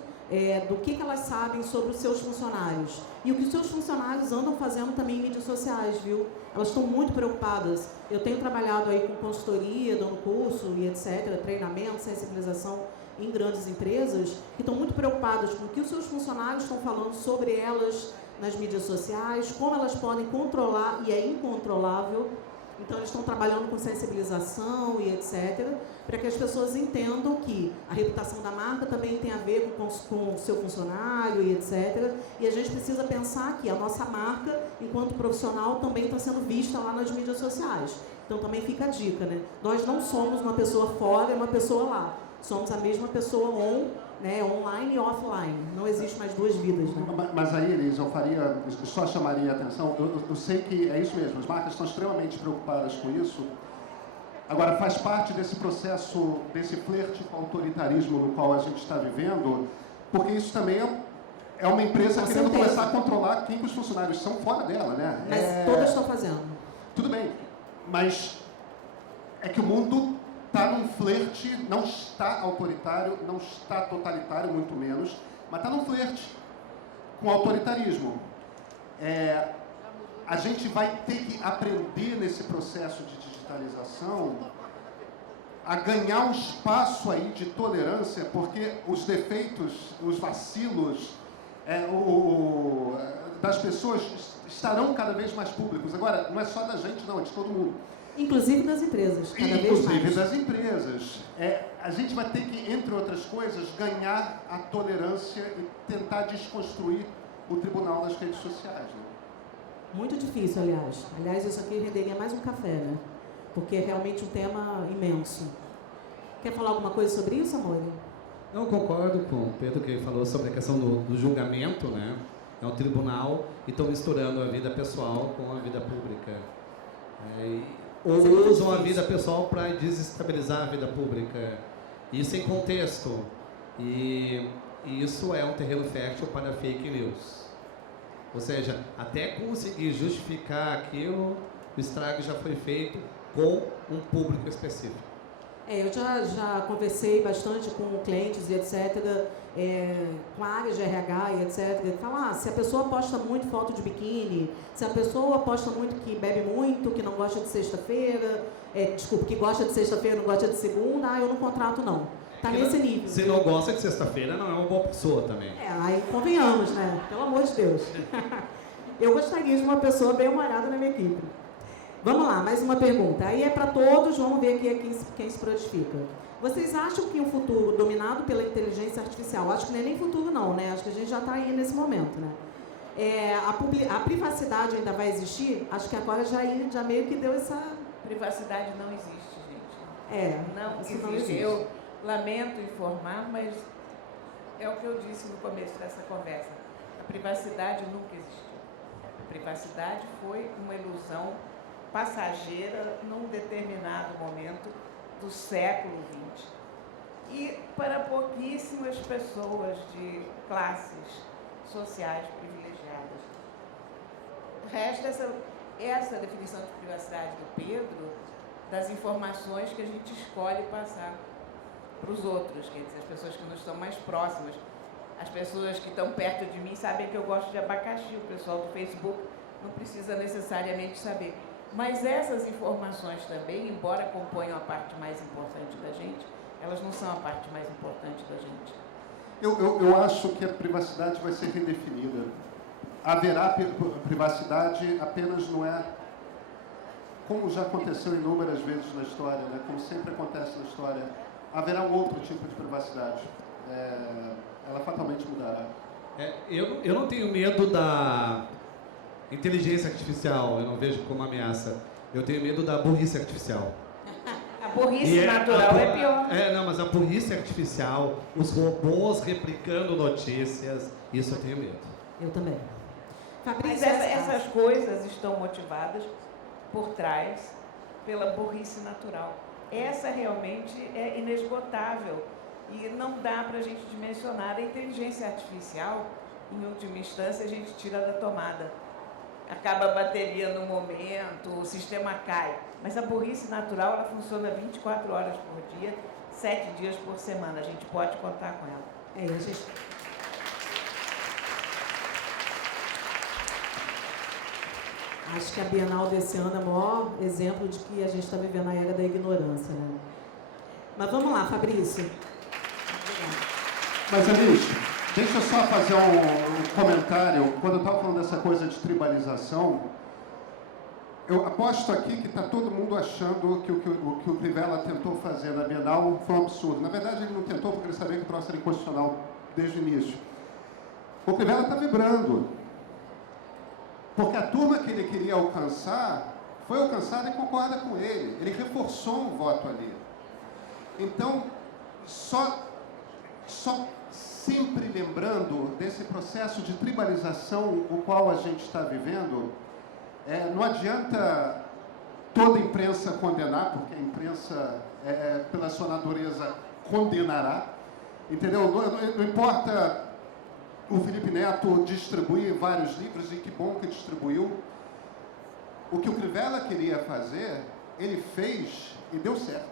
do que elas sabem sobre os seus funcionários. E o que os seus funcionários andam fazendo também em mídias sociais, viu? Elas estão muito preocupadas. Eu tenho trabalhado aí com consultoria, dando curso e etc., treinamento, sensibilização em grandes empresas, que estão muito preocupadas com o que os seus funcionários estão falando sobre elas nas mídias sociais, como elas podem controlar, e é incontrolável. Então, eles estão trabalhando com sensibilização e etc., para que as pessoas entendam que a reputação da marca também tem a ver com o seu funcionário e etc. E a gente precisa pensar que a nossa marca, enquanto profissional, também está sendo vista lá nas mídias sociais. Então, também fica a dica, né? Nós não somos uma pessoa fora e uma pessoa lá. Somos a mesma pessoa online e offline. Não existe mais duas vidas, né? Mas aí, Elis, eu só chamaria a atenção. Eu sei que é isso mesmo, as marcas estão extremamente preocupadas com isso. Agora, faz parte desse processo, desse flerte com o autoritarismo no qual a gente está vivendo, porque isso também é uma empresa querendo começar a controlar quem os funcionários são fora dela, né? Mas todas estão fazendo. Tudo bem, mas é que o mundo está num flerte, não está autoritário, não está totalitário, muito menos, mas está num flerte com o autoritarismo. A gente vai ter que aprender nesse processo de digitalização a ganhar um espaço aí de tolerância, porque os defeitos, os vacilos das pessoas estarão cada vez mais públicos. Agora, não é só da gente, não, é de todo mundo. Inclusive das empresas, cada vez mais. Inclusive das empresas. A gente vai ter que, entre outras coisas, ganhar a tolerância e tentar desconstruir o tribunal das redes sociais. Né? Muito difícil, aliás. Aliás, isso aqui renderia mais um café, né? Porque é realmente um tema imenso. Quer falar alguma coisa sobre isso, amor? Eu concordo com o Pedro que falou sobre a questão do julgamento, né? É um tribunal e estão misturando a vida pessoal com a vida pública. Ou usam a vida pessoal para desestabilizar a vida pública. Isso em contexto. E isso é um terreno fértil para fake news. Ou seja, até conseguir justificar aquilo, o estrago já foi feito com um público específico. Eu já conversei bastante com clientes e etc., com a área de RH e etc., falar, se a pessoa posta muito foto de biquíni, se a pessoa posta muito que bebe muito, que não gosta de sexta-feira, que gosta de sexta-feira, não gosta de segunda, eu não contrato não. Tá nesse nível. Se não gosta de sexta-feira, não é uma boa pessoa também. Aí convenhamos, né? Pelo amor de Deus. Eu gostaria de uma pessoa bem-humorada na minha equipe. Vamos lá, mais uma pergunta. Aí é para todos, vamos ver aqui quem se prontifica. Vocês acham que um futuro dominado pela inteligência artificial, acho que não é nem futuro não, né? Acho que a gente já está aí nesse momento, né? A privacidade ainda vai existir? Acho que agora já meio que deu essa... Privacidade não existe, gente. Não existe. Eu lamento informar, mas é o que eu disse no começo dessa conversa. A privacidade nunca existiu. A privacidade foi uma ilusão passageira num determinado momento do século XX. E para pouquíssimas pessoas de classes sociais privilegiadas. Resta essa definição de privacidade do Pedro, das informações que a gente escolhe passar para os outros, quer dizer, as pessoas que nos estão mais próximas. As pessoas que estão perto de mim sabem que eu gosto de abacaxi, o pessoal do Facebook não precisa necessariamente saber. Mas essas informações também, embora componham a parte mais importante da gente, elas não são a parte mais importante da gente. Eu acho que a privacidade vai ser redefinida. Haverá privacidade, apenas não é, como já aconteceu inúmeras vezes na história, né? Como sempre acontece na história, haverá um outro tipo de privacidade. Ela fatalmente mudará. Eu não tenho medo da inteligência artificial, eu não vejo como ameaça. Eu tenho medo da burrice artificial. A burrice natural é pior. Não, mas a burrice artificial, os robôs replicando notícias, isso eu tenho medo. Eu também. Mas essas coisas estão motivadas por trás pela burrice natural. Essa realmente é inesgotável e não dá para a gente dimensionar. A inteligência artificial, em última instância, a gente tira da tomada. Acaba a bateria no momento, o sistema cai. Mas a burrice natural, ela funciona 24 horas por dia, 7 dias por semana. A gente pode contar com ela. A gente... Acho que a Bienal desse ano é o maior exemplo de que a gente está vivendo a era da ignorância, né? Mas vamos lá, Fabrício. Mas, Elis, deixa eu só fazer um comentário. Quando eu estava falando dessa coisa de tribalização, eu aposto aqui que está todo mundo achando que o que o Crivella tentou fazer na Bienal foi um absurdo. Na verdade, ele não tentou porque ele sabia que o troço era inconstitucional desde o início. O Crivella está vibrando. Porque a turma que ele queria alcançar foi alcançada e concorda com ele. Ele reforçou um voto ali. Então, só sempre lembrando desse processo de tribalização o qual a gente está vivendo, não adianta toda a imprensa condenar, porque a imprensa, pela sua natureza, condenará. Entendeu? Não importa o Felipe Neto distribuir vários livros, e que bom que distribuiu. O que o Crivella queria fazer, ele fez e deu certo.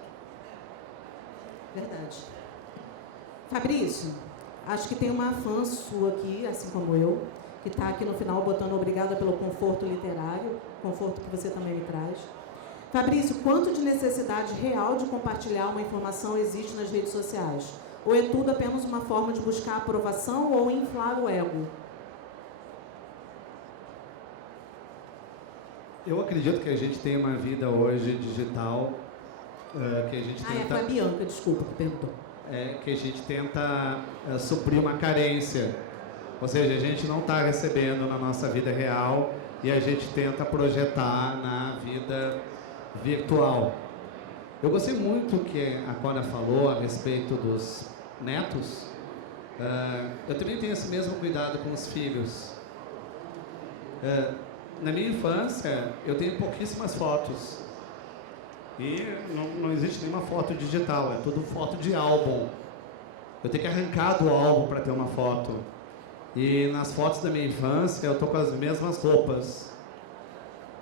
Verdade. Fabrício, acho que tem uma fã sua aqui, assim como eu, que está aqui no final botando obrigada pelo conforto literário, conforto que você também me traz. Fabrício, quanto de necessidade real de compartilhar uma informação existe nas redes sociais? Ou é tudo apenas uma forma de buscar aprovação ou inflar o ego? Eu acredito que a gente tem uma vida hoje digital, que a gente tenta... foi a Bianca, desculpa, que perguntou. Que a gente tenta suprir uma carência. Ou seja, a gente não está recebendo na nossa vida real e a gente tenta projetar na vida virtual. Eu gostei muito que a Cora falou a respeito dos netos. Eu também tenho esse mesmo cuidado com os filhos. Na minha infância, eu tenho pouquíssimas fotos. E não existe nenhuma foto digital, é tudo foto de álbum. Eu tenho que arrancar do álbum para ter uma foto. E nas fotos da minha infância, eu estou com as mesmas roupas.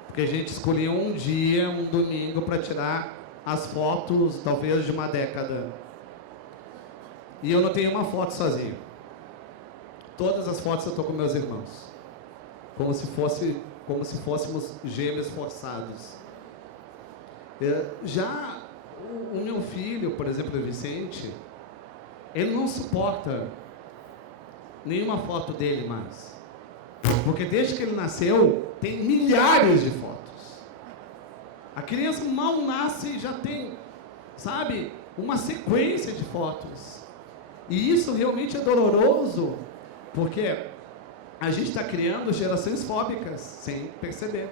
Porque a gente escolhia um dia, um domingo, para tirar as fotos, talvez, de uma década. E eu não tenho uma foto sozinho. Todas as fotos eu estou com meus irmãos. Como se fôssemos gêmeos forçados. Já o meu filho, por exemplo, o Vicente, ele não suporta nenhuma foto dele mais. Porque desde que ele nasceu, tem milhares de fotos. A criança mal nasce e já tem, sabe, uma sequência de fotos. E isso realmente é doloroso, porque a gente está criando gerações fóbicas, sem perceber.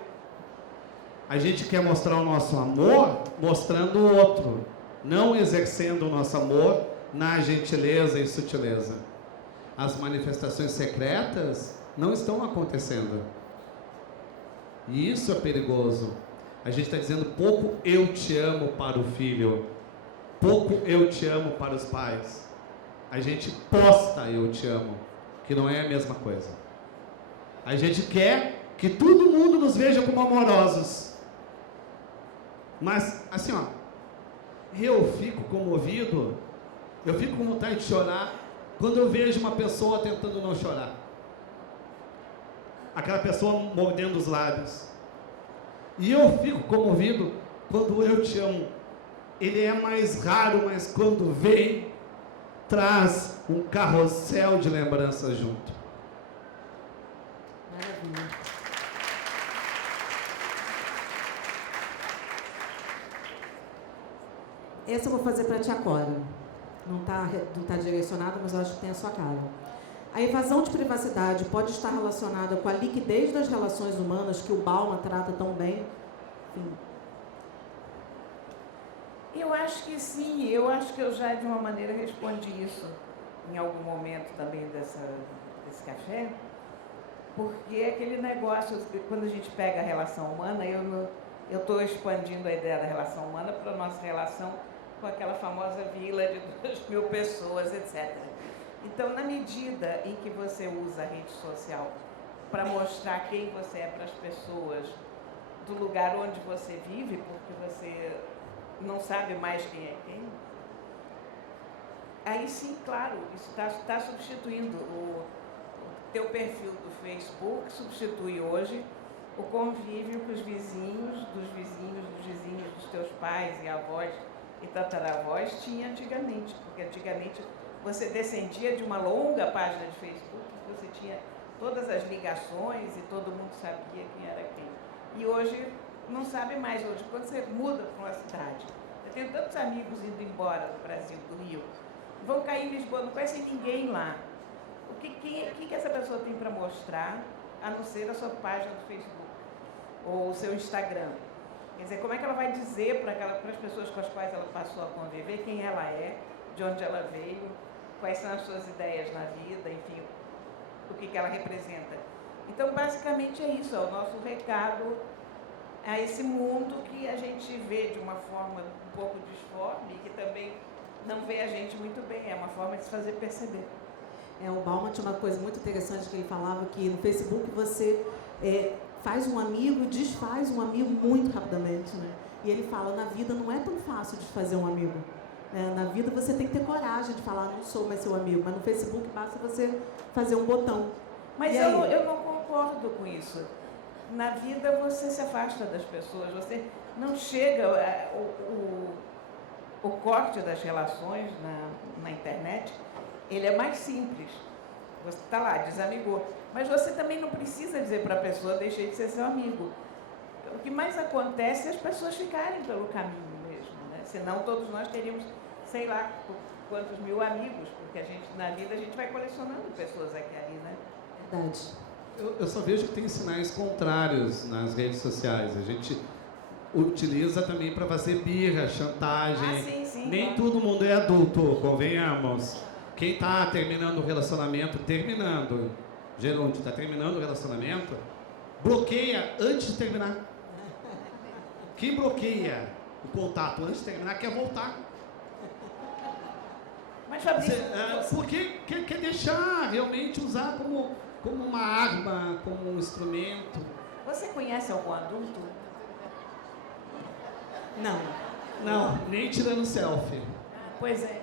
A gente quer mostrar o nosso amor mostrando o outro, não exercendo o nosso amor na gentileza e sutileza. As manifestações secretas não estão acontecendo. E isso é perigoso. A gente está dizendo pouco eu te amo para o filho, pouco eu te amo para os pais. A gente posta eu te amo, que não é a mesma coisa. A gente quer que todo mundo nos veja como amorosos. Mas, assim, ó, eu fico comovido, eu fico com vontade de chorar quando eu vejo uma pessoa tentando não chorar. Aquela pessoa mordendo os lábios. E eu fico comovido quando eu te amo. Ele é mais raro, mas quando vem, traz um carrossel de lembranças junto. Maravilha. Essa eu vou fazer para a tia Cora. Não tá direcionada, mas eu acho que tem a sua cara. A evasão de privacidade pode estar relacionada com a liquidez das relações humanas que o Bauman trata tão bem? Enfim. Eu acho que sim, eu acho que eu já de uma maneira respondi isso em algum momento também desse café, porque aquele negócio, quando a gente pega a relação humana, eu estou expandindo a ideia da relação humana para a nossa relação com aquela famosa vila de 2.000 pessoas, etc. Então, na medida em que você usa a rede social para mostrar quem você é para as pessoas, do lugar onde você vive, porque você não sabe mais quem é quem, aí sim, claro, isso está substituindo o teu perfil do Facebook, substitui hoje o convívio com os vizinhos, dos teus pais e avós e tataravós tinha antigamente, porque antigamente você descendia de uma longa página de Facebook, você tinha todas as ligações e todo mundo sabia quem era quem. E hoje não sabe mais. Hoje, quando você muda para uma cidade, eu tenho tantos amigos indo embora do Brasil, do Rio, vão cair em Lisboa, não conhecem ninguém lá. O que essa pessoa tem para mostrar, a não ser a sua página do Facebook ou o seu Instagram? Quer dizer, como é que ela vai dizer para as pessoas com as quais ela passou a conviver quem ela é, de onde ela veio, quais são as suas ideias na vida, enfim, o que ela representa? Então, basicamente é isso, é o nosso recado a esse mundo que a gente vê de uma forma um pouco disforme e que também não vê a gente muito bem, é uma forma de se fazer perceber. O Bauman tinha uma coisa muito interessante que ele falava, que no Facebook você faz um amigo e desfaz um amigo muito rapidamente, né? E ele fala, na vida não é tão fácil de fazer um amigo. Na vida você tem que ter coragem de falar, não sou mais seu amigo, mas no Facebook basta você fazer um botão. Mas eu não concordo com isso. Na vida você se afasta das pessoas, você não chega... O corte das relações na internet, ele é mais simples. Você está lá, desamigou. Mas você também não precisa dizer para a pessoa, deixei de ser seu amigo. O que mais acontece é as pessoas ficarem pelo caminho mesmo, né? Senão todos nós teríamos, sei lá, quantos mil amigos, porque na vida a gente vai colecionando pessoas aqui e ali, né? Verdade. Eu só vejo que tem sinais contrários nas redes sociais. A gente utiliza também para fazer birra, chantagem. Sim, Nem claro. todo mundo é adulto, convenhamos. Quem está terminando o relacionamento, geralmente está terminando o relacionamento, bloqueia antes de terminar. Quem bloqueia o contato antes de terminar quer voltar. Mas, Fabrício, Porque quer deixar realmente usar como uma arma, como um instrumento. você conhece algum adulto? Não, Nem tirando selfie. Pois é.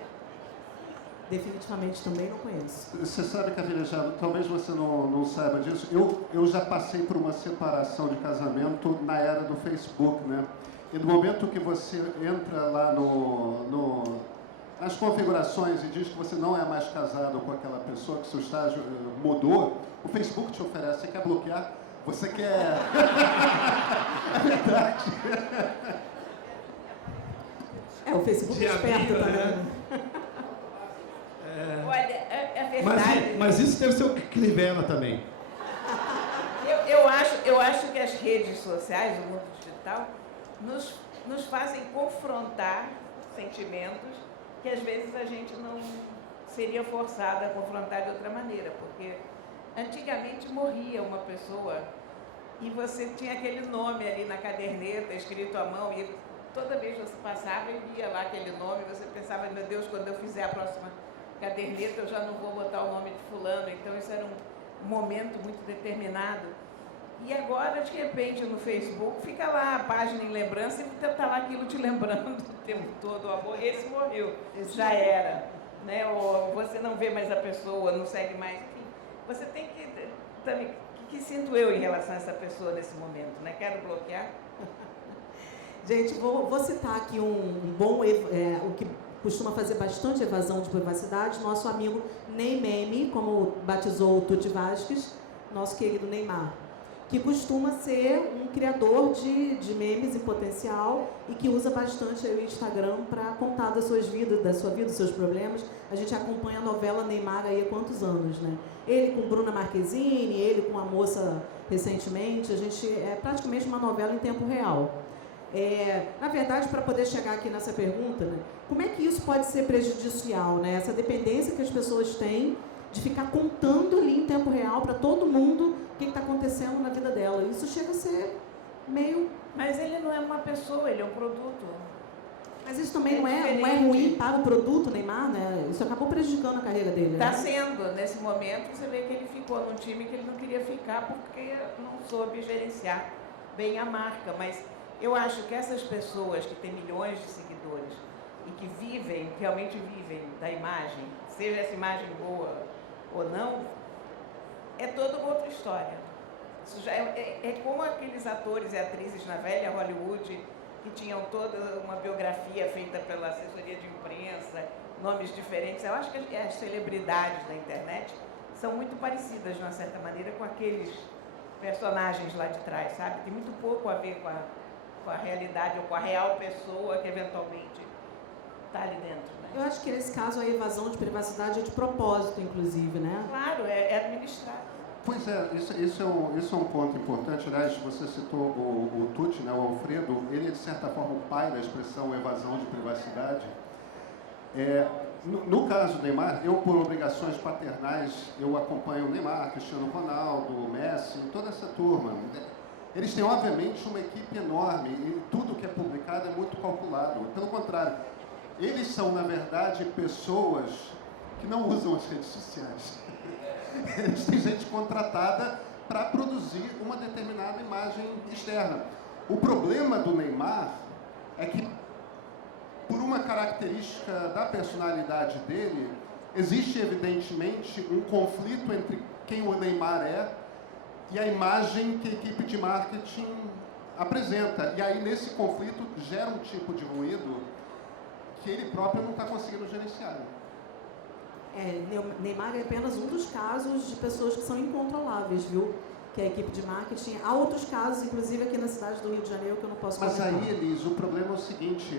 definitivamente também não conheço. Você sabe, Carolina, talvez você não saiba disso, eu já passei por uma separação de casamento na era do Facebook, né? E no momento que você entra lá nas configurações e diz que você não é mais casado com aquela pessoa, que seu estágio mudou, o Facebook te oferece, você quer bloquear? Você quer... É verdade. O Facebook é esperto também. Né? Olha, é verdade. Mas isso deve ser o que nivela também. Eu acho que as redes sociais, o mundo digital, nos fazem confrontar sentimentos que às vezes a gente não seria forçada a confrontar de outra maneira, porque antigamente morria uma pessoa e você tinha aquele nome ali na caderneta, escrito à mão, e toda vez que você passava e via lá aquele nome, você pensava, meu Deus, quando eu fizer a próxima caderneta eu já não vou botar o nome de fulano, então isso era um momento muito determinado. E agora, de repente, no Facebook, fica lá a página em lembrança e está lá aquilo te lembrando o tempo todo. Esse morreu, já era. Né? Ou você não vê mais a pessoa, não segue mais. Enfim, você tem que... Também, o que sinto eu em relação a essa pessoa nesse momento? Né? Quero bloquear? Gente, vou citar aqui um bom... o que costuma fazer bastante evasão de privacidade, nosso amigo Ney Meme, como batizou o Tuti Vasquez, nosso querido Neymar, que costuma ser um criador de memes em potencial e que usa bastante o Instagram para contar da sua vida, dos seus problemas. A gente acompanha a novela Neymar aí há quantos anos, né? Ele com Bruna Marquezine, ele com a moça recentemente, a gente é praticamente uma novela em tempo real. Na verdade, para poder chegar aqui nessa pergunta, né, como é que isso pode ser prejudicial, né? Essa dependência que as pessoas têm de ficar contando ali em tempo real para todo mundo o que está acontecendo na vida dela. Isso chega a ser meio... Mas ele não é uma pessoa, ele é um produto. Mas isso também não é ruim para o produto, Neymar, né? Isso acabou prejudicando a carreira dele. Está né? sendo. Nesse momento, você vê que ele ficou num time que ele não queria ficar porque não soube gerenciar bem a marca. Mas eu acho que essas pessoas que têm milhões de seguidores e que vivem, realmente vivem da imagem, seja essa imagem boa ou não, é toda uma outra história. Isso já é como aqueles atores e atrizes na velha Hollywood que tinham toda uma biografia feita pela assessoria de imprensa, nomes diferentes. Eu acho que as celebridades da internet são muito parecidas, de uma certa maneira, com aqueles personagens lá de trás, sabe? Tem muito pouco a ver com a realidade ou com a real pessoa que eventualmente está ali dentro. Né? Eu acho que nesse caso a evasão de privacidade é de propósito, inclusive, né? Claro, é administrado. Pois é, isso é um ponto importante. Aliás, você citou o Tuti, né, o Alfredo, ele é, de certa forma, o pai da expressão evasão de privacidade. No caso do Neymar, eu, por obrigações paternais, eu acompanho o Neymar, Cristiano Ronaldo, Messi, toda essa turma. Eles têm, obviamente, uma equipe enorme e tudo que é publicado é muito calculado. Pelo contrário, eles são, na verdade, pessoas que não usam as redes sociais. Eles têm gente contratada para produzir uma determinada imagem externa. O problema do Neymar é que, por uma característica da personalidade dele, existe evidentemente um conflito entre quem o Neymar é e a imagem que a equipe de marketing apresenta. E aí, nesse conflito, gera um tipo de ruído que ele próprio não está conseguindo gerenciar. Neymar é apenas um dos casos de pessoas que são incontroláveis, viu? Que é a equipe de marketing. Há outros casos, inclusive aqui na cidade do Rio de Janeiro, que eu não posso comentar. Mas aí, Elis, o problema é o seguinte,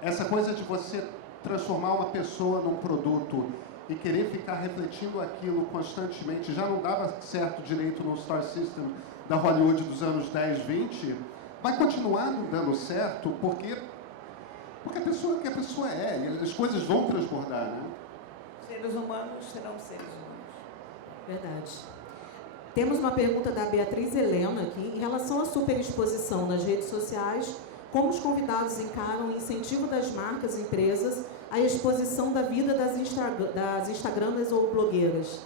essa coisa de você transformar uma pessoa num produto e querer ficar refletindo aquilo constantemente, já não dava certo direito no Star System da Hollywood dos anos 10, 20, vai continuar não dando certo porque a pessoa é, e as coisas vão transbordar, né? Seres humanos serão seres humanos. Verdade. Temos uma pergunta da Beatriz Helena aqui. Em relação à superexposição nas redes sociais, como os convidados encaram o incentivo das marcas e empresas à exposição da vida das Instagramas ou blogueiras?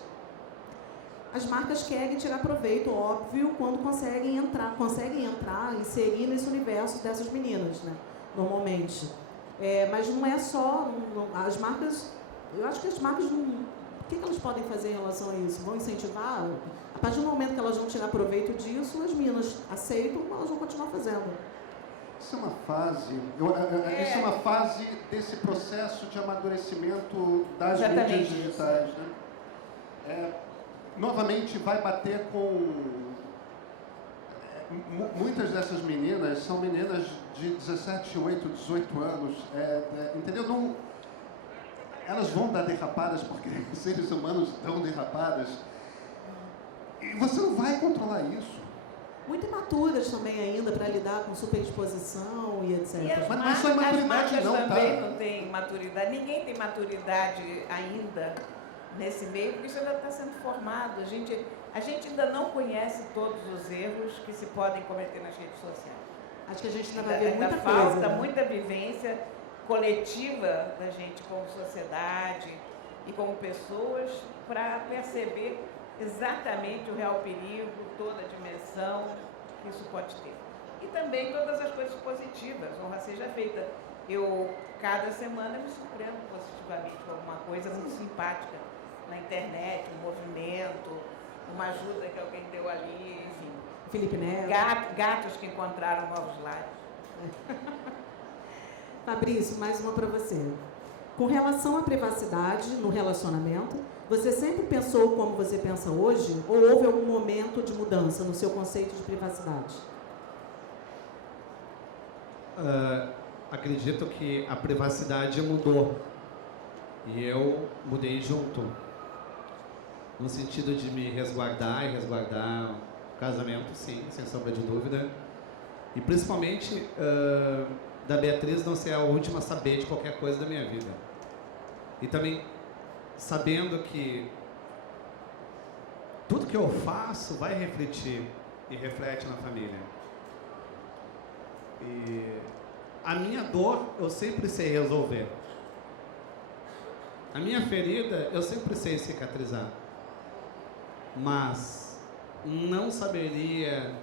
As marcas querem tirar proveito, óbvio, quando conseguem entrar, inserir nesse universo dessas meninas, né? Normalmente. Mas não é só... as marcas... Eu acho que as marcas não... O que elas podem fazer em relação a isso? Vão incentivar? A partir do momento que elas vão tirar proveito disso, as meninas aceitam, elas vão continuar fazendo. Isso é uma fase, isso é uma fase desse processo de amadurecimento das mídias digitais, né? Novamente vai bater com... muitas dessas meninas são meninas de 17, 8, 18 anos, entendeu? Não, elas vão dar derrapadas porque seres humanos dão derrapadas e você não vai controlar isso. Muito imaturas também ainda para lidar com superexposição e etc. E Mas só maturidade as marcas não, também tá? não têm maturidade. Ninguém tem maturidade ainda nesse meio, porque isso ainda está sendo formado. A gente ainda não conhece todos os erros que se podem cometer nas redes sociais. Acho que a gente ainda vai ver Ainda muita falta coisa. Né? muita vivência coletiva da gente como sociedade e como pessoas para perceber exatamente o real perigo, toda a dimensão que isso pode ter. E também todas as coisas positivas, honra seja feita. Eu, cada semana, me surpreendo positivamente com alguma coisa muito simpática na internet, um movimento, uma ajuda que alguém deu ali, enfim. Felipe Neto. Gatos que encontraram novos lares. Fabrício, mais uma para você. Com relação à privacidade no relacionamento, você sempre pensou como você pensa hoje ou houve algum momento de mudança no seu conceito de privacidade? Acredito que a privacidade mudou e eu mudei junto, no sentido de me resguardar e resguardar o casamento, sim, sem sombra de dúvida, e principalmente da Beatriz não ser a última a saber de qualquer coisa da minha vida. E também sabendo que tudo que eu faço vai refletir e reflete na família. E a minha dor eu sempre sei resolver. A minha ferida eu sempre sei cicatrizar. Mas não saberia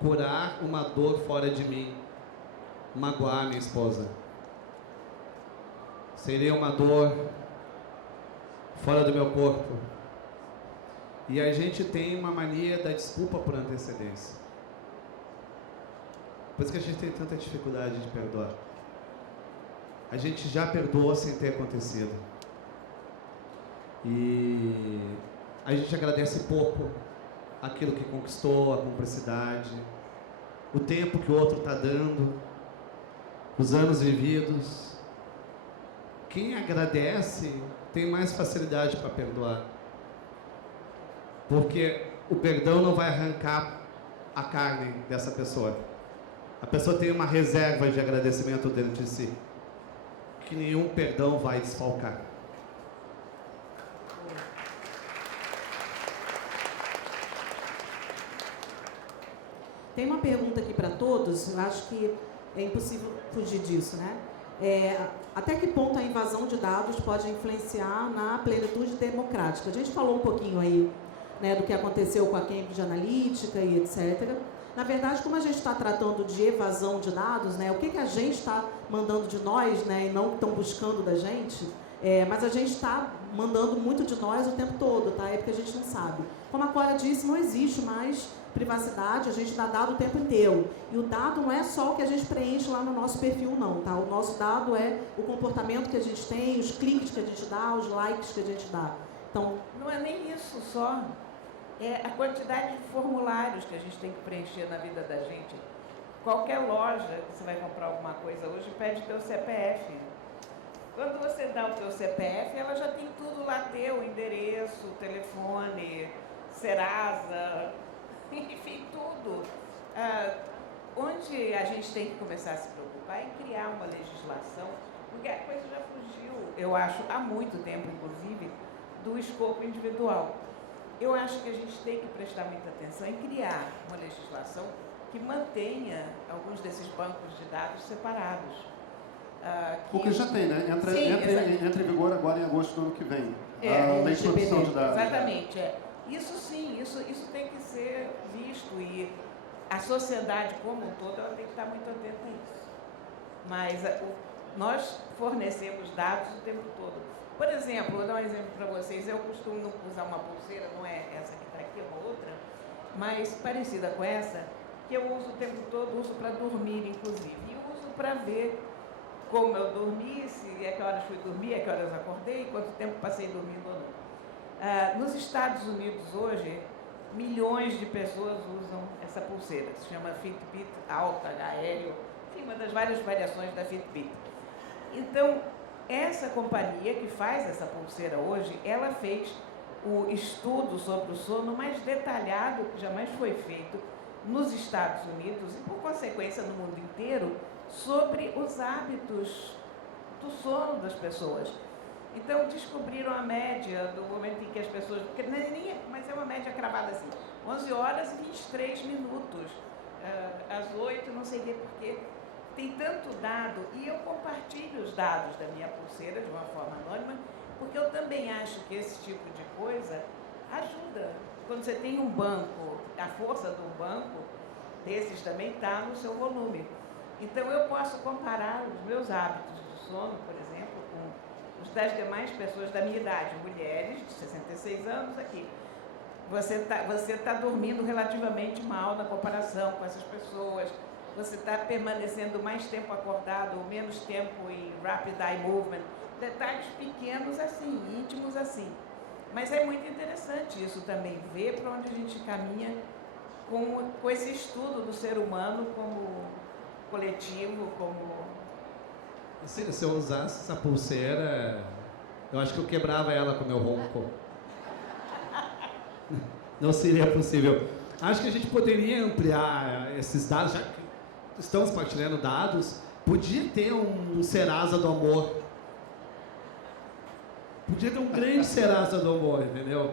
curar uma dor fora de mim, magoar minha esposa. Seria uma dor fora do meu corpo. E a gente tem uma mania da desculpa por antecedência. Por isso que a gente tem tanta dificuldade de perdoar. A gente já perdoou sem ter acontecido. E a gente agradece pouco aquilo que conquistou, a cumplicidade, o tempo que o outro está dando, os anos vividos. Quem agradece tem mais facilidade para perdoar. Porque o perdão não vai arrancar a carne dessa pessoa. A pessoa tem uma reserva de agradecimento dentro de si, que nenhum perdão vai desfalcar. Tem uma pergunta aqui para todos, eu acho que é impossível fugir disso, né? Até que ponto a invasão de dados pode influenciar na plenitude democrática? A gente falou um pouquinho aí, né, do que aconteceu com a Cambridge Analytica e etc. Na verdade, como a gente está tratando de evasão de dados, né, o que a gente está mandando de nós, né, e não estão buscando da gente, mas a gente está mandando muito de nós o tempo todo, tá? É porque a gente não sabe. Como a Cora disse, não existe mais privacidade, a gente dá dado o tempo inteiro. E o dado não é só o que a gente preenche lá no nosso perfil, não, tá? O nosso dado é o comportamento que a gente tem, os cliques que a gente dá, os likes que a gente dá. Então, não é nem isso só. É a quantidade de formulários que a gente tem que preencher na vida da gente. Qualquer loja que você vai comprar alguma coisa hoje pede teu CPF. Quando você dá o teu CPF, ela já tem tudo lá teu, endereço, telefone, Serasa, enfim, tudo. Onde a gente tem que começar a se preocupar é em criar uma legislação, porque a coisa já fugiu, eu acho, há muito tempo, inclusive, do escopo individual. Eu acho que a gente tem que prestar muita atenção em criar uma legislação que mantenha alguns desses bancos de dados separados. Porque já tem, né? Entra em vigor agora em agosto do ano que vem. A lei de proteção de dados. Exatamente. Isso sim, isso tem que ser visto e a sociedade como um todo ela tem que estar muito atenta a isso. Mas nós fornecemos dados o tempo todo. Por exemplo, vou dar um exemplo para vocês. Eu costumo usar uma pulseira, não é essa que está aqui, é uma outra, mas parecida com essa, que eu uso o tempo todo, uso para dormir, inclusive. E uso para ver como eu dormi, se a que horas fui dormir, a que horas acordei, quanto tempo passei dormindo ou não. Nos Estados Unidos, hoje, milhões de pessoas usam essa pulseira. Se chama Fitbit Alta, aéreo, enfim, uma das várias variações da Fitbit. Então, essa companhia que faz essa pulseira hoje, ela fez o estudo sobre o sono mais detalhado que jamais foi feito nos Estados Unidos e, por consequência, no mundo inteiro, sobre os hábitos do sono das pessoas. Então, descobriram a média do momento em que as pessoas... Mas é uma média cravada assim, 11 horas e 23 minutos, às 8, não sei porquê. Tem tanto dado, e eu compartilho os dados da minha pulseira de uma forma anônima, porque eu também acho que esse tipo de coisa ajuda. Quando você tem um banco, a força de um banco desses também está no seu volume. Então, eu posso comparar os meus hábitos de sono, por exemplo, com os das demais pessoas da minha idade, mulheres de 66 anos aqui. Você tá dormindo relativamente mal na comparação com essas pessoas. Você está permanecendo mais tempo acordado ou menos tempo em rapid eye movement. Detalhes pequenos assim, íntimos assim. Mas é muito interessante isso também, ver para onde a gente caminha com esse estudo do ser humano como coletivo, como... Se eu usasse essa pulseira, eu acho que eu quebrava ela com o meu ronco. Não seria possível. Acho que a gente poderia ampliar esses dados, já que estamos partilhando dados, podia ter um Serasa do amor. Podia ter um grande Serasa do amor, entendeu?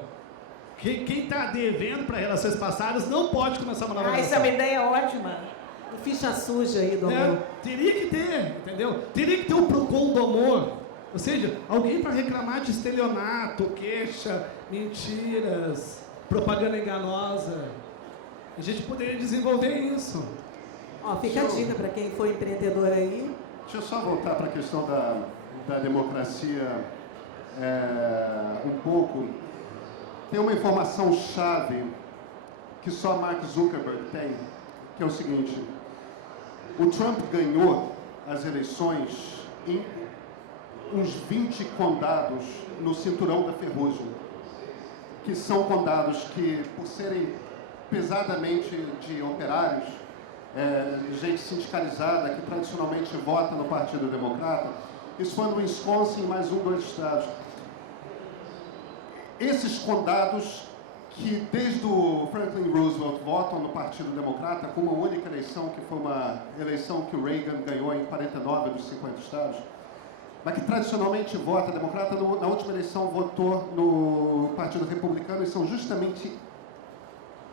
Quem está devendo para relações passadas não pode começar uma nova relação. Essa é uma ideia ótima. Ficha suja aí do amor. Teria que ter, entendeu? Teria que ter um PROCON do amor. Ou seja, alguém para reclamar de estelionato, queixa, mentiras, propaganda enganosa. A gente poderia desenvolver isso. Ó, fica a dica para quem for empreendedor aí. Deixa eu só voltar para a questão da democracia um pouco. Tem uma informação chave que só Mark Zuckerberg tem, que é o seguinte: o Trump ganhou as eleições em uns 20 condados no cinturão da ferrugem, que são condados que, por serem pesadamente de operários, gente sindicalizada que tradicionalmente vota no Partido Democrata. Isso foi no Wisconsin, mais 2 estados. Esses condados que desde o Franklin Roosevelt votam no Partido Democrata, com uma única eleição, que foi uma eleição que o Reagan ganhou em 49 dos 50 estados, mas que tradicionalmente vota democrata, na última eleição votou no Partido Republicano, e são justamente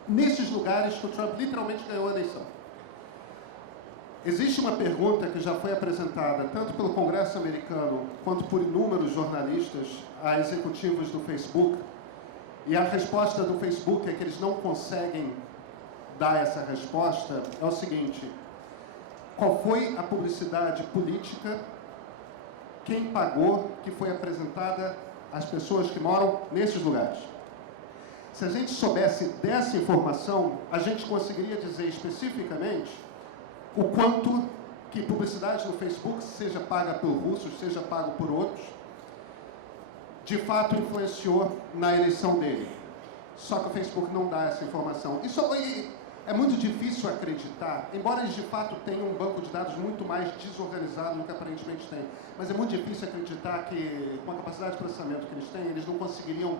nesses lugares que o Trump literalmente ganhou a eleição. Existe uma pergunta que já foi apresentada tanto pelo Congresso americano quanto por inúmeros jornalistas a executivos do Facebook, e a resposta do Facebook é que eles não conseguem dar essa resposta. É o seguinte: qual foi a publicidade política, quem pagou, que foi apresentada às pessoas que moram nesses lugares? Se a gente soubesse dessa informação, a gente conseguiria dizer especificamente o quanto que publicidade no Facebook, seja paga por russos, seja pago por outros, de fato influenciou na eleição dele. Só que o Facebook não dá essa informação. Isso é muito difícil acreditar, embora eles de fato tenham um banco de dados muito mais desorganizado do que aparentemente tem. Mas é muito difícil acreditar que, com a capacidade de processamento que eles têm, eles não conseguiriam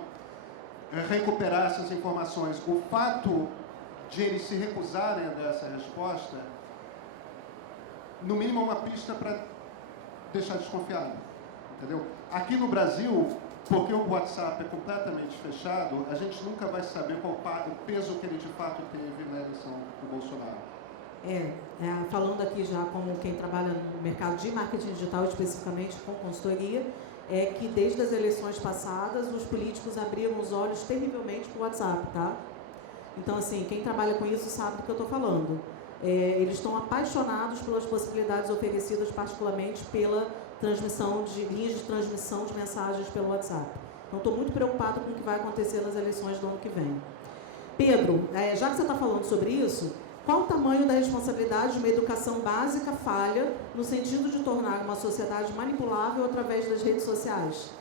recuperar essas informações. O fato de eles se recusarem a dar essa resposta, no mínimo, é uma pista para deixar desconfiado, entendeu? Aqui no Brasil, porque o WhatsApp é completamente fechado, a gente nunca vai saber qual o peso que ele de fato teve na eleição do Bolsonaro. Falando aqui já como quem trabalha no mercado de marketing digital, especificamente com consultoria, é que desde as eleições passadas, os políticos abriram os olhos terrivelmente para o WhatsApp, tá? Então, assim, quem trabalha com isso sabe do que eu estou falando. Eles estão apaixonados pelas possibilidades oferecidas, particularmente pela transmissão de linhas de transmissão de mensagens pelo WhatsApp. Então, estou muito preocupado com o que vai acontecer nas eleições do ano que vem. Pedro, já que você está falando sobre isso, Qual o tamanho da responsabilidade de uma educação básica falha no sentido de tornar uma sociedade manipulável através das redes sociais?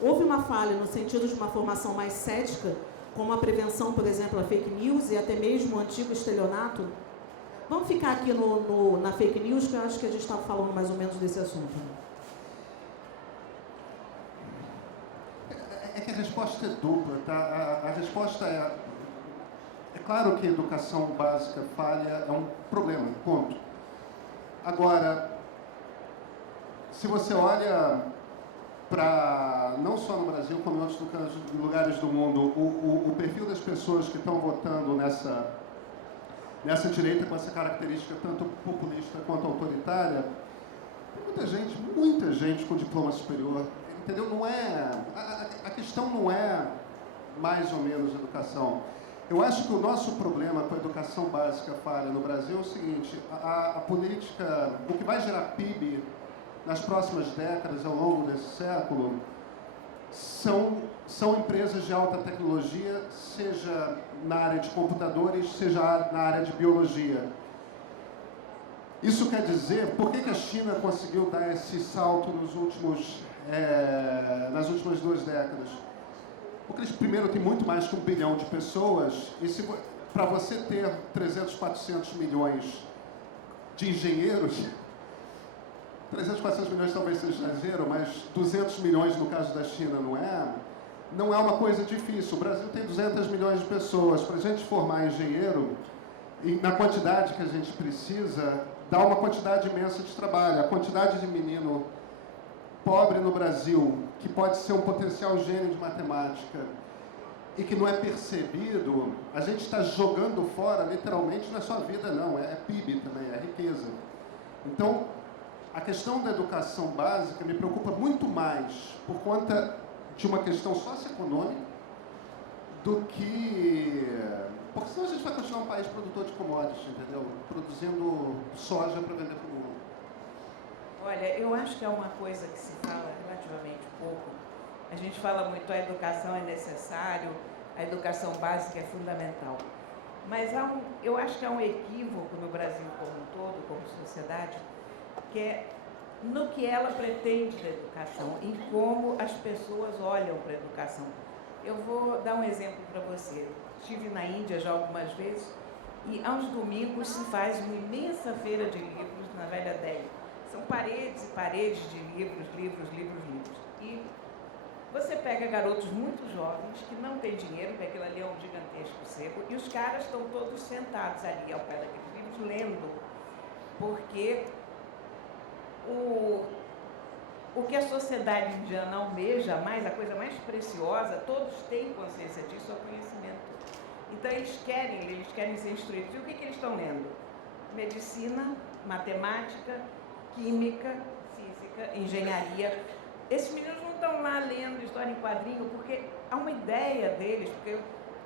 Houve uma falha no sentido de uma formação mais cética, como a prevenção, por exemplo, a fake news e até mesmo o antigo estelionato? Vamos ficar aqui na fake news, que eu acho que a gente estava falando mais ou menos desse assunto. É que a resposta é dupla, tá? A resposta é... É claro que a educação básica falha, é um problema, ponto. Agora, se você olha para, não só no Brasil, como em outros lugares do mundo, o perfil das pessoas que estão votando nessa direita com essa característica tanto populista quanto autoritária, tem muita gente com diploma superior, entendeu? Não é, a questão não é mais ou menos educação. Eu acho que o nosso problema com a educação básica falha no Brasil é o seguinte: a política, o que vai gerar PIB nas próximas décadas, ao longo desse século, são empresas de alta tecnologia, seja na área de computadores, seja na área de biologia. Isso quer dizer, por que a China conseguiu dar esse salto nas últimas 2 décadas? Porque eles, primeiro, têm muito mais que 1 bilhão de pessoas, e para você ter 300, 400 milhões de engenheiros, 300, 400 milhões talvez seja exagero, mas 200 milhões no caso da China não é uma coisa difícil. O Brasil tem 200 milhões de pessoas. Para a gente formar engenheiro, e na quantidade que a gente precisa, dá uma quantidade imensa de trabalho. A quantidade de menino pobre no Brasil, que pode ser um potencial gênio de matemática e que não é percebido, a gente está jogando fora, literalmente, não é só vida, não, é PIB também, é riqueza. Então, a questão da educação básica me preocupa muito mais por conta de uma questão socioeconômica do que... Porque senão a gente vai continuar um país produtor de commodities, entendeu? Produzindo soja para vender para o mundo. Olha, eu acho que é uma coisa que se fala relativamente pouco. A gente fala muito, a educação é necessário, a educação básica é fundamental. Mas eu acho que há um equívoco no Brasil como um todo, como sociedade, que é no que ela pretende da educação, em como as pessoas olham para a educação. Eu vou dar um exemplo para você. Estive na Índia já algumas vezes e aos domingos se faz uma imensa feira de livros na Velha Delhi. São paredes e paredes de livros. E você pega garotos muito jovens que não têm dinheiro, porque aquilo ali é um gigantesco sebo, e os caras estão todos sentados ali ao pé daqueles livros lendo, porque o que a sociedade indiana almeja mais, a coisa mais preciosa, todos têm consciência disso, é o conhecimento. Então eles querem ser instruídos. E o que eles estão lendo? Medicina, matemática, química, física, engenharia. Esses meninos não estão lá lendo história em quadrinho, porque há uma ideia deles, porque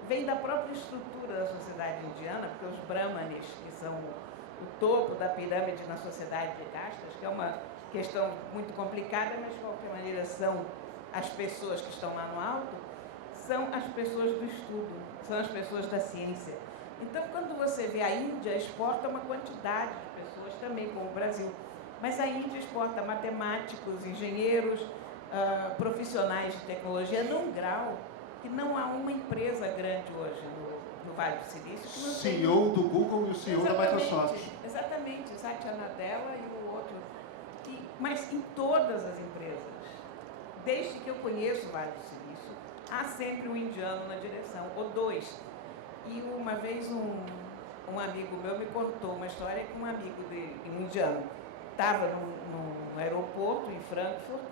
vem da própria estrutura da sociedade indiana, porque os brahmanes, que são o topo da pirâmide na sociedade de castas, que é uma questão muito complicada, mas de qualquer maneira são as pessoas que estão lá no alto, são as pessoas do estudo, são as pessoas da ciência. Então, quando você vê a Índia, exporta uma quantidade de pessoas também, como o Brasil. Mas a Índia exporta matemáticos, engenheiros, profissionais de tecnologia num grau que não há uma empresa grande hoje no Vale do Silício que não CEO do Google e o CEO da Microsoft. Exatamente, Satya Nadella e o outro. Mas em todas as empresas, desde que eu conheço o Vale do Silício, há sempre um indiano na direção, ou dois. E uma vez um amigo meu me contou uma história que um amigo dele, um indiano, estava no aeroporto em Frankfurt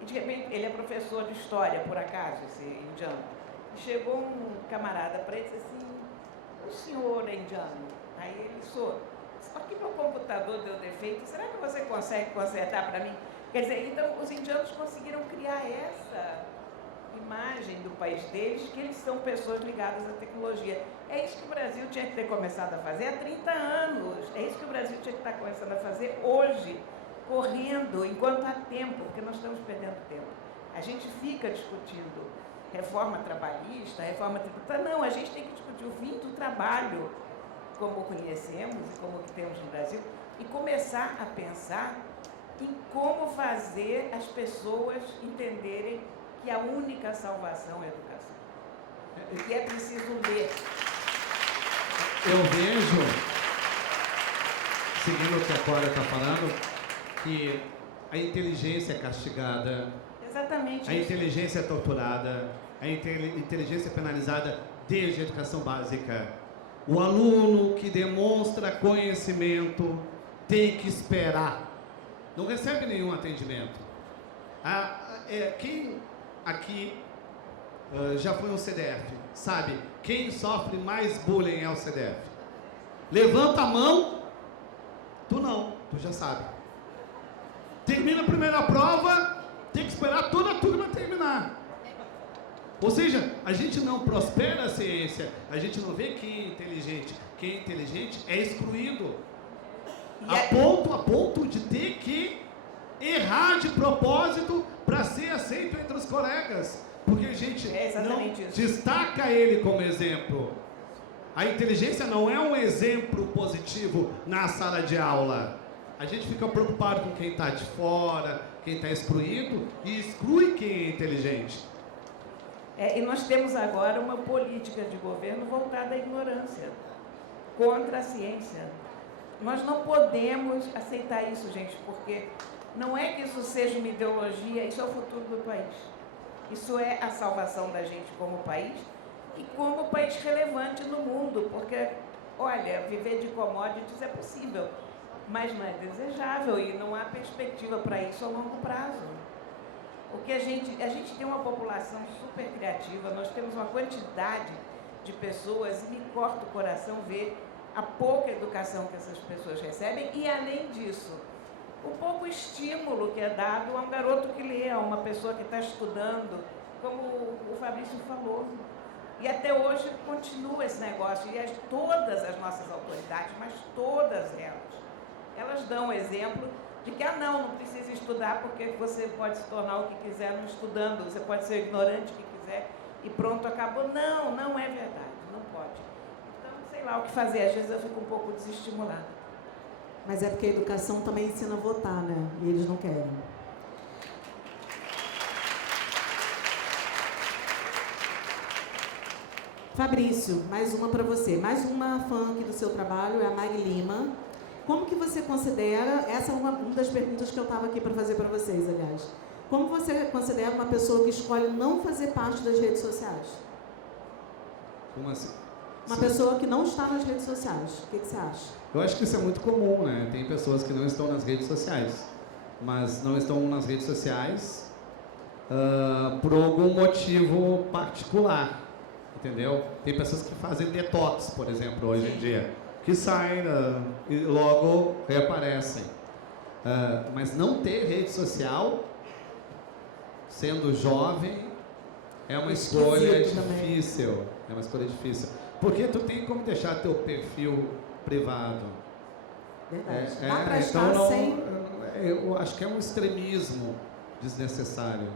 e de repente ele é professor de história, por acaso, esse indiano. E chegou um camarada para ele e disse assim: o senhor é indiano? Aí ele sou. Só que meu computador deu defeito, será que você consegue consertar para mim? Quer dizer, então os indianos conseguiram criar essa imagem do país deles, que eles são pessoas ligadas à tecnologia. É isso que o Brasil tinha que ter começado a fazer há 30 anos. É isso que o Brasil tinha que estar começando a fazer hoje, correndo, enquanto há tempo, porque nós estamos perdendo tempo. A gente fica discutindo reforma trabalhista, reforma tributária. Não, a gente tem que discutir o fim do trabalho. como conhecemos e como que temos no Brasil, e começar a pensar em como fazer as pessoas entenderem que a única salvação é a educação. E que é preciso ler. Eu vejo, seguindo o que a Cora está falando, que a inteligência é castigada, Exatamente a isso. inteligência é torturada, a inteligência é penalizada desde a educação básica. O aluno que demonstra conhecimento tem que esperar. Não recebe nenhum atendimento. Quem aqui já foi um CDF, sabe? Quem sofre mais bullying é o CDF. Levanta a mão. Tu não, tu já sabe. Termina a primeira prova, tem que esperar toda a turma terminar. Ou seja, a gente não prospera a ciência, a gente não vê quem é inteligente. Quem é inteligente é excluído. A ponto de ter que errar de propósito para ser aceito entre os colegas. Porque a gente não destaca ele como exemplo. A inteligência não é um exemplo positivo na sala de aula. A gente fica preocupado com quem está de fora, quem está excluído, e exclui quem é inteligente. E nós temos agora uma política de governo voltada à ignorância, contra a ciência. Nós não podemos aceitar isso, gente, porque não é que isso seja uma ideologia, isso é o futuro do país. Isso é a salvação da gente como país e como país relevante no mundo, porque, olha, viver de commodities é possível, mas não é desejável e não há perspectiva para isso a longo prazo. Porque a gente tem uma população super criativa, nós temos uma quantidade de pessoas e me corta o coração ver a pouca educação que essas pessoas recebem e, além disso, o pouco estímulo que é dado a um garoto que lê, a uma pessoa que está estudando, como o Fabrício falou. E até hoje continua esse negócio. E todas as nossas autoridades, mas todas elas dão exemplo de que, não precisa estudar porque você pode se tornar o que quiser não estudando, você pode ser ignorante o que quiser e pronto, acabou. Não é verdade, não pode. Então, sei lá o que fazer, às vezes eu fico um pouco desestimulada. Mas é porque a educação também ensina a votar, né? E eles não querem. Fabrício, mais uma para você. Mais uma fã aqui do seu trabalho é a Mari Lima. Como que você considera, essa é uma das perguntas que eu estava aqui para fazer para vocês, aliás. Como você considera uma pessoa que escolhe não fazer parte das redes sociais? Como assim? Uma pessoa que não está nas redes sociais. O que você acha? Eu acho que isso é muito comum, né? Tem pessoas que não estão nas redes sociais, mas não estão nas redes sociais por algum motivo particular, entendeu? Tem pessoas que fazem detox, por exemplo, hoje em dia, que saem e logo reaparecem. Mas não ter rede social, sendo jovem, é uma escolha difícil. É uma escolha difícil. Porque tu tem como deixar teu perfil privado. Verdade. Dá para estar sem... Eu acho que é um extremismo desnecessário.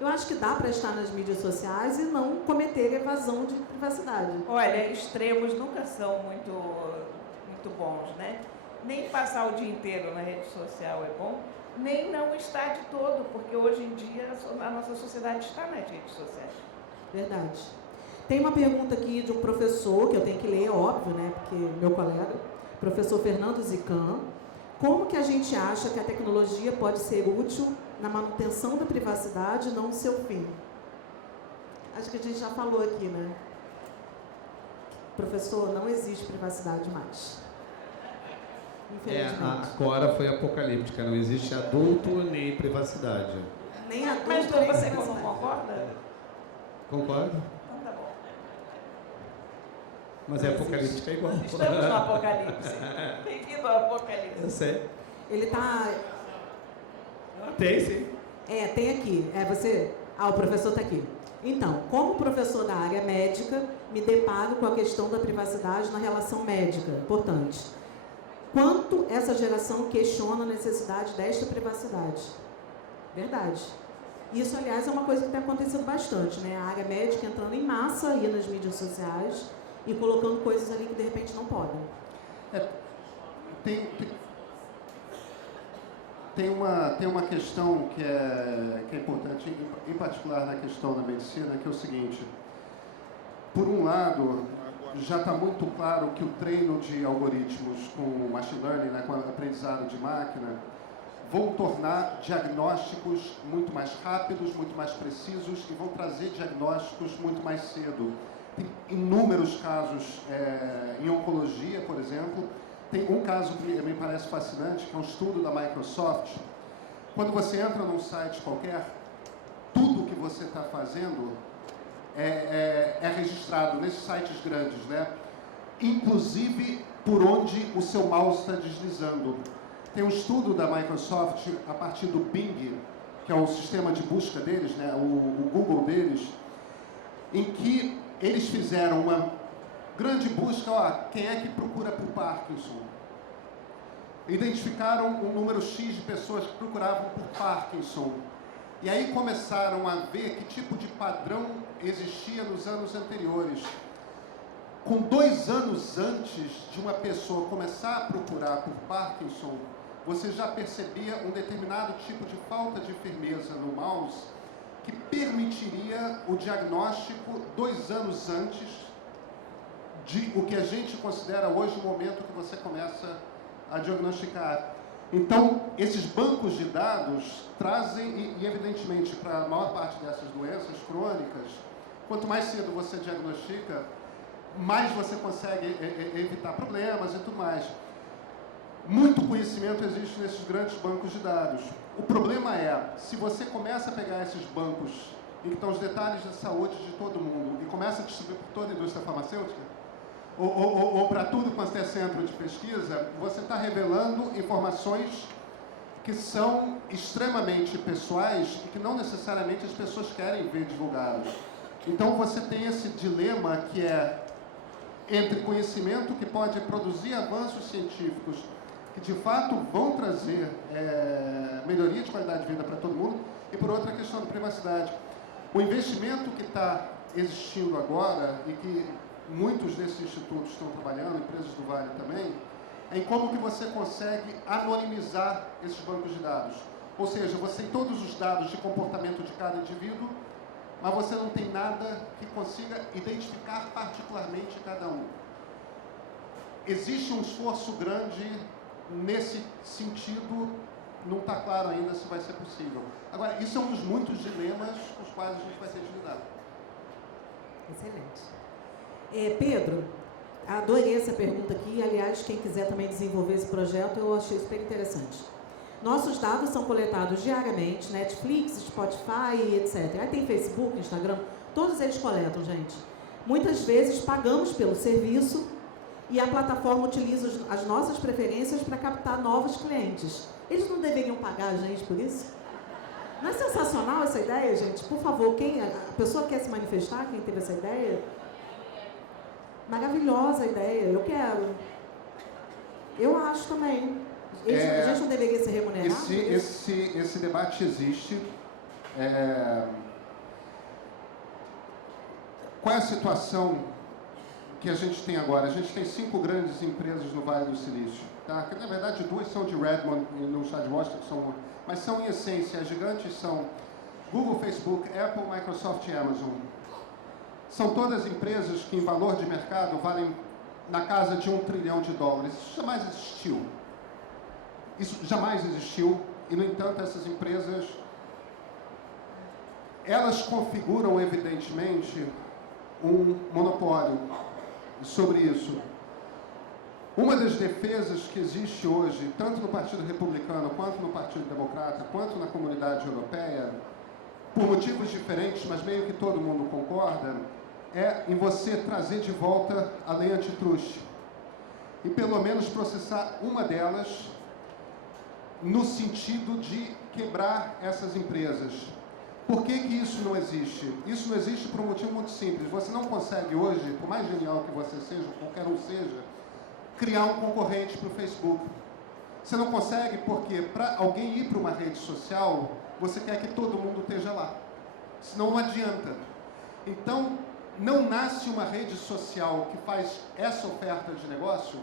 Eu acho que dá para estar nas mídias sociais e não cometer evasão de privacidade. Olha, extremos nunca são muito bons, né? Nem passar o dia inteiro na rede social é bom, nem não estar de todo, porque hoje em dia a nossa sociedade está nas redes sociais. Verdade. Tem uma pergunta aqui de um professor, que eu tenho que ler, óbvio, né? Porque meu colega, professor Fernando Zican. Como que a gente acha que a tecnologia pode ser útil na manutenção da privacidade e não o seu fim? Acho que a gente já falou aqui, né? Professor, não existe privacidade mais. Infelizmente. A Cora foi apocalíptica, não existe adulto nem privacidade. Nem adulto, mas nem você privacidade. não concorda? Concordo? Então tá bom. Mas é apocalíptica igual. Estamos no apocalipse. Bem-vindo ao apocalipse. Eu sei. Ele está... Tem sim. Tem aqui. Você... o professor está aqui. Então, como professor da área médica, me deparo com a questão da privacidade na relação médica. Importante. Quanto essa geração questiona a necessidade desta privacidade? Verdade. Isso, aliás, é uma coisa que tem acontecido bastante, né? A área médica entrando em massa aí nas mídias sociais e colocando coisas ali que de repente não podem. Tem uma questão que é importante, em particular na questão da medicina, que é o seguinte. Por um lado, já está muito claro que o treino de algoritmos com machine learning, né, com aprendizado de máquina, vão tornar diagnósticos muito mais rápidos, muito mais precisos e vão trazer diagnósticos muito mais cedo. Tem inúmeros casos em oncologia, por exemplo. Tem um caso que me parece fascinante, que é um estudo da Microsoft. Quando você entra num site qualquer, tudo que você está fazendo é registrado nesses sites grandes, né? Inclusive por onde o seu mouse está deslizando. Tem um estudo da Microsoft a partir do Bing, que é o sistema de busca deles, né? o Google deles, em que eles fizeram uma grande busca, quem é que procura por Parkinson? Identificaram um número X de pessoas que procuravam por Parkinson. E aí começaram a ver que tipo de padrão existia nos anos anteriores. Com 2 anos antes de uma pessoa começar a procurar por Parkinson, você já percebia um determinado tipo de falta de firmeza no mouse que permitiria o diagnóstico 2 anos antes de o que a gente considera hoje o momento que você começa a diagnosticar. Então, esses bancos de dados trazem, e evidentemente, para a maior parte dessas doenças crônicas, quanto mais cedo você diagnostica, mais você consegue evitar problemas e tudo mais. Muito conhecimento existe nesses grandes bancos de dados. O problema é, se você começa a pegar esses bancos em que estão os detalhes da saúde de todo mundo e começa a distribuir por toda a indústria farmacêutica, ou para tudo quanto é centro de pesquisa, você está revelando informações que são extremamente pessoais e que não necessariamente as pessoas querem ver divulgadas. Então você tem esse dilema que é entre conhecimento que pode produzir avanços científicos que de fato vão trazer melhoria de qualidade de vida para todo mundo, e por outra, a questão da privacidade. O investimento que está existindo agora, e que muitos desses institutos estão trabalhando, empresas do Vale também, é em como que você consegue anonimizar esses bancos de dados. Ou seja, você tem todos os dados de comportamento de cada indivíduo, mas você não tem nada que consiga identificar particularmente cada um. Existe um esforço grande nesse sentido, não está claro ainda se vai ser possível. Agora, isso é um dos muitos dilemas com os quais a gente vai ter de lidar. Excelente. Pedro, adorei essa pergunta aqui. Aliás, quem quiser também desenvolver esse projeto, eu achei super interessante. Nossos dados são coletados diariamente, Netflix, Spotify, etc. Aí tem Facebook, Instagram, todos eles coletam, gente. Muitas vezes pagamos pelo serviço e a plataforma utiliza as nossas preferências para captar novos clientes. Eles não deveriam pagar a gente por isso? Não é sensacional essa ideia, gente? Por favor, a pessoa quer se manifestar, quem teve essa ideia? Maravilhosa a ideia, eu quero. Eu acho também. A gente não deveria ser remunerado? Esse debate existe. Qual é a situação que a gente tem agora? A gente tem 5 grandes empresas no Vale do Silício. Tá? Que, na verdade, 2 são de Redmond, no estado de Washington, mas são, em essência, as gigantes são Google, Facebook, Apple, Microsoft e Amazon. São todas empresas que, em valor de mercado, valem na casa de $1 trilhão. Isso jamais existiu. Isso jamais existiu, e, no entanto, essas empresas, elas configuram, evidentemente, um monopólio sobre isso. Uma das defesas que existe hoje, tanto no Partido Republicano, quanto no Partido Democrata, quanto na comunidade europeia, por motivos diferentes, mas meio que todo mundo concorda, é em você trazer de volta a lei antitruste. E pelo menos processar uma delas no sentido de quebrar essas empresas. Por que que isso não existe? Isso não existe por um motivo muito simples. Você não consegue hoje, por mais genial que você seja, qualquer um seja, criar um concorrente para o Facebook. Você não consegue porque, para alguém ir para uma rede social, você quer que todo mundo esteja lá. Senão não adianta. Então, não nasce uma rede social que faz essa oferta de negócio,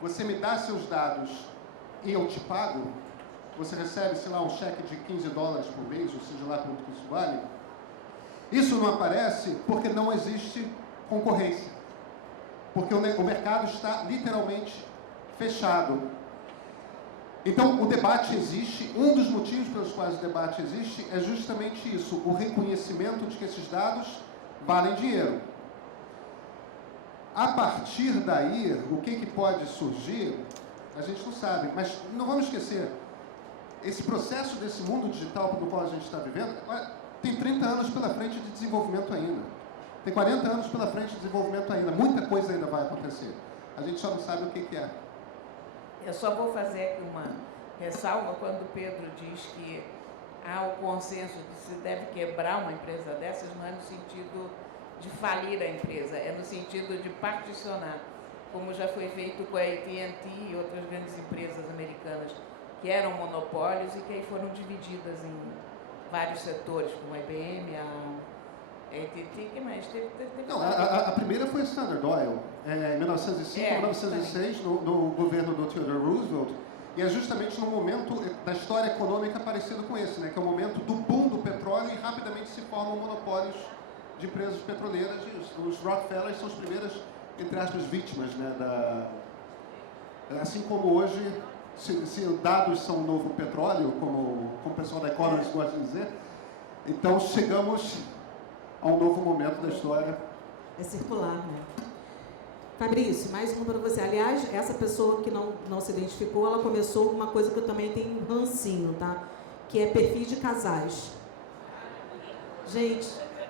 você me dá seus dados e eu te pago, você recebe, sei lá, um cheque de $15 por mês, ou seja lá quanto que isso vale. Isso não aparece porque não existe concorrência. Porque o mercado está literalmente fechado. Então, o debate existe, um dos motivos pelos quais o debate existe é justamente isso, o reconhecimento de que esses dados valem dinheiro. A partir daí, o que pode surgir, a gente não sabe, mas não vamos esquecer, esse processo desse mundo digital no qual a gente está vivendo, tem 30 anos pela frente de desenvolvimento ainda. Tem 40 anos pela frente de desenvolvimento ainda. Muita coisa ainda vai acontecer. A gente só não sabe o que é. Eu só vou fazer aqui uma ressalva quando o Pedro diz que há o consenso de que se deve quebrar uma empresa dessas, não é no sentido de falir a empresa, é no sentido de particionar, como já foi feito com a AT&T e outras grandes empresas americanas que eram monopólios e que aí foram divididas em vários setores, como a IBM, a AT&T, que mais? Não, a primeira foi a Standard Oil, em 1905, 1906, no governo do Theodore Roosevelt, e é justamente num momento da história econômica parecido com esse, né, que é o momento do boom do petróleo e rapidamente se formam monopólios de empresas petroleiras, e os Rockefellers são as primeiras, entre aspas, vítimas, né, assim como hoje, se dados são o novo petróleo, como o pessoal da Economist gosta de dizer, então chegamos a um novo momento da história. É circular, né? Fabrício, mais uma para você. Aliás, essa pessoa que não se identificou, ela começou com uma coisa que eu também tenho um rancinho, tá? Que é perfil de casais. Gente,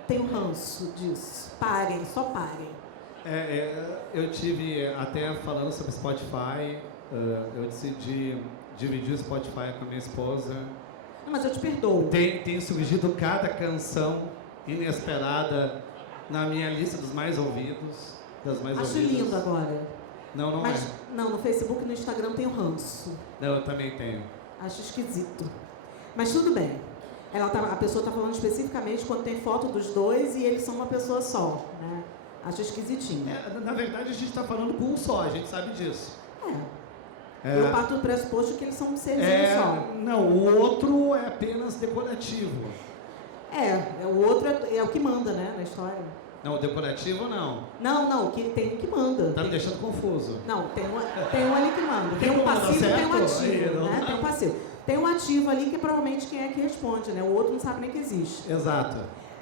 tenho ranço disso. Parem, só parem. Eu tive, até falando sobre Spotify, eu decidi dividir o Spotify com a minha esposa. Não, mas eu te perdoo. Tem surgido cada canção inesperada na minha lista dos mais ouvidos, das mais Acho ouvidas. lindo agora. Não mas, é. Não, no Facebook e no Instagram tem o ranço. Não, eu também tenho. Acho esquisito. Mas tudo bem. A pessoa está falando especificamente quando tem foto dos dois e eles são uma pessoa só, né? Acho esquisitinho. Na verdade, a gente está falando com um só, a gente sabe disso. Eu parto do pressuposto que eles são um serzinho só. Não, o outro é apenas decorativo. O outro é o que manda, né, na história. Não, o decorativo não. Não, que tem o que manda. Tá me deixando confuso. Não, tem um ali que manda. Tem um passivo e tem um ativo, né? Tem um passivo. Tem um ativo ali que é provavelmente quem é que responde, né? O outro não sabe nem que existe. Exato.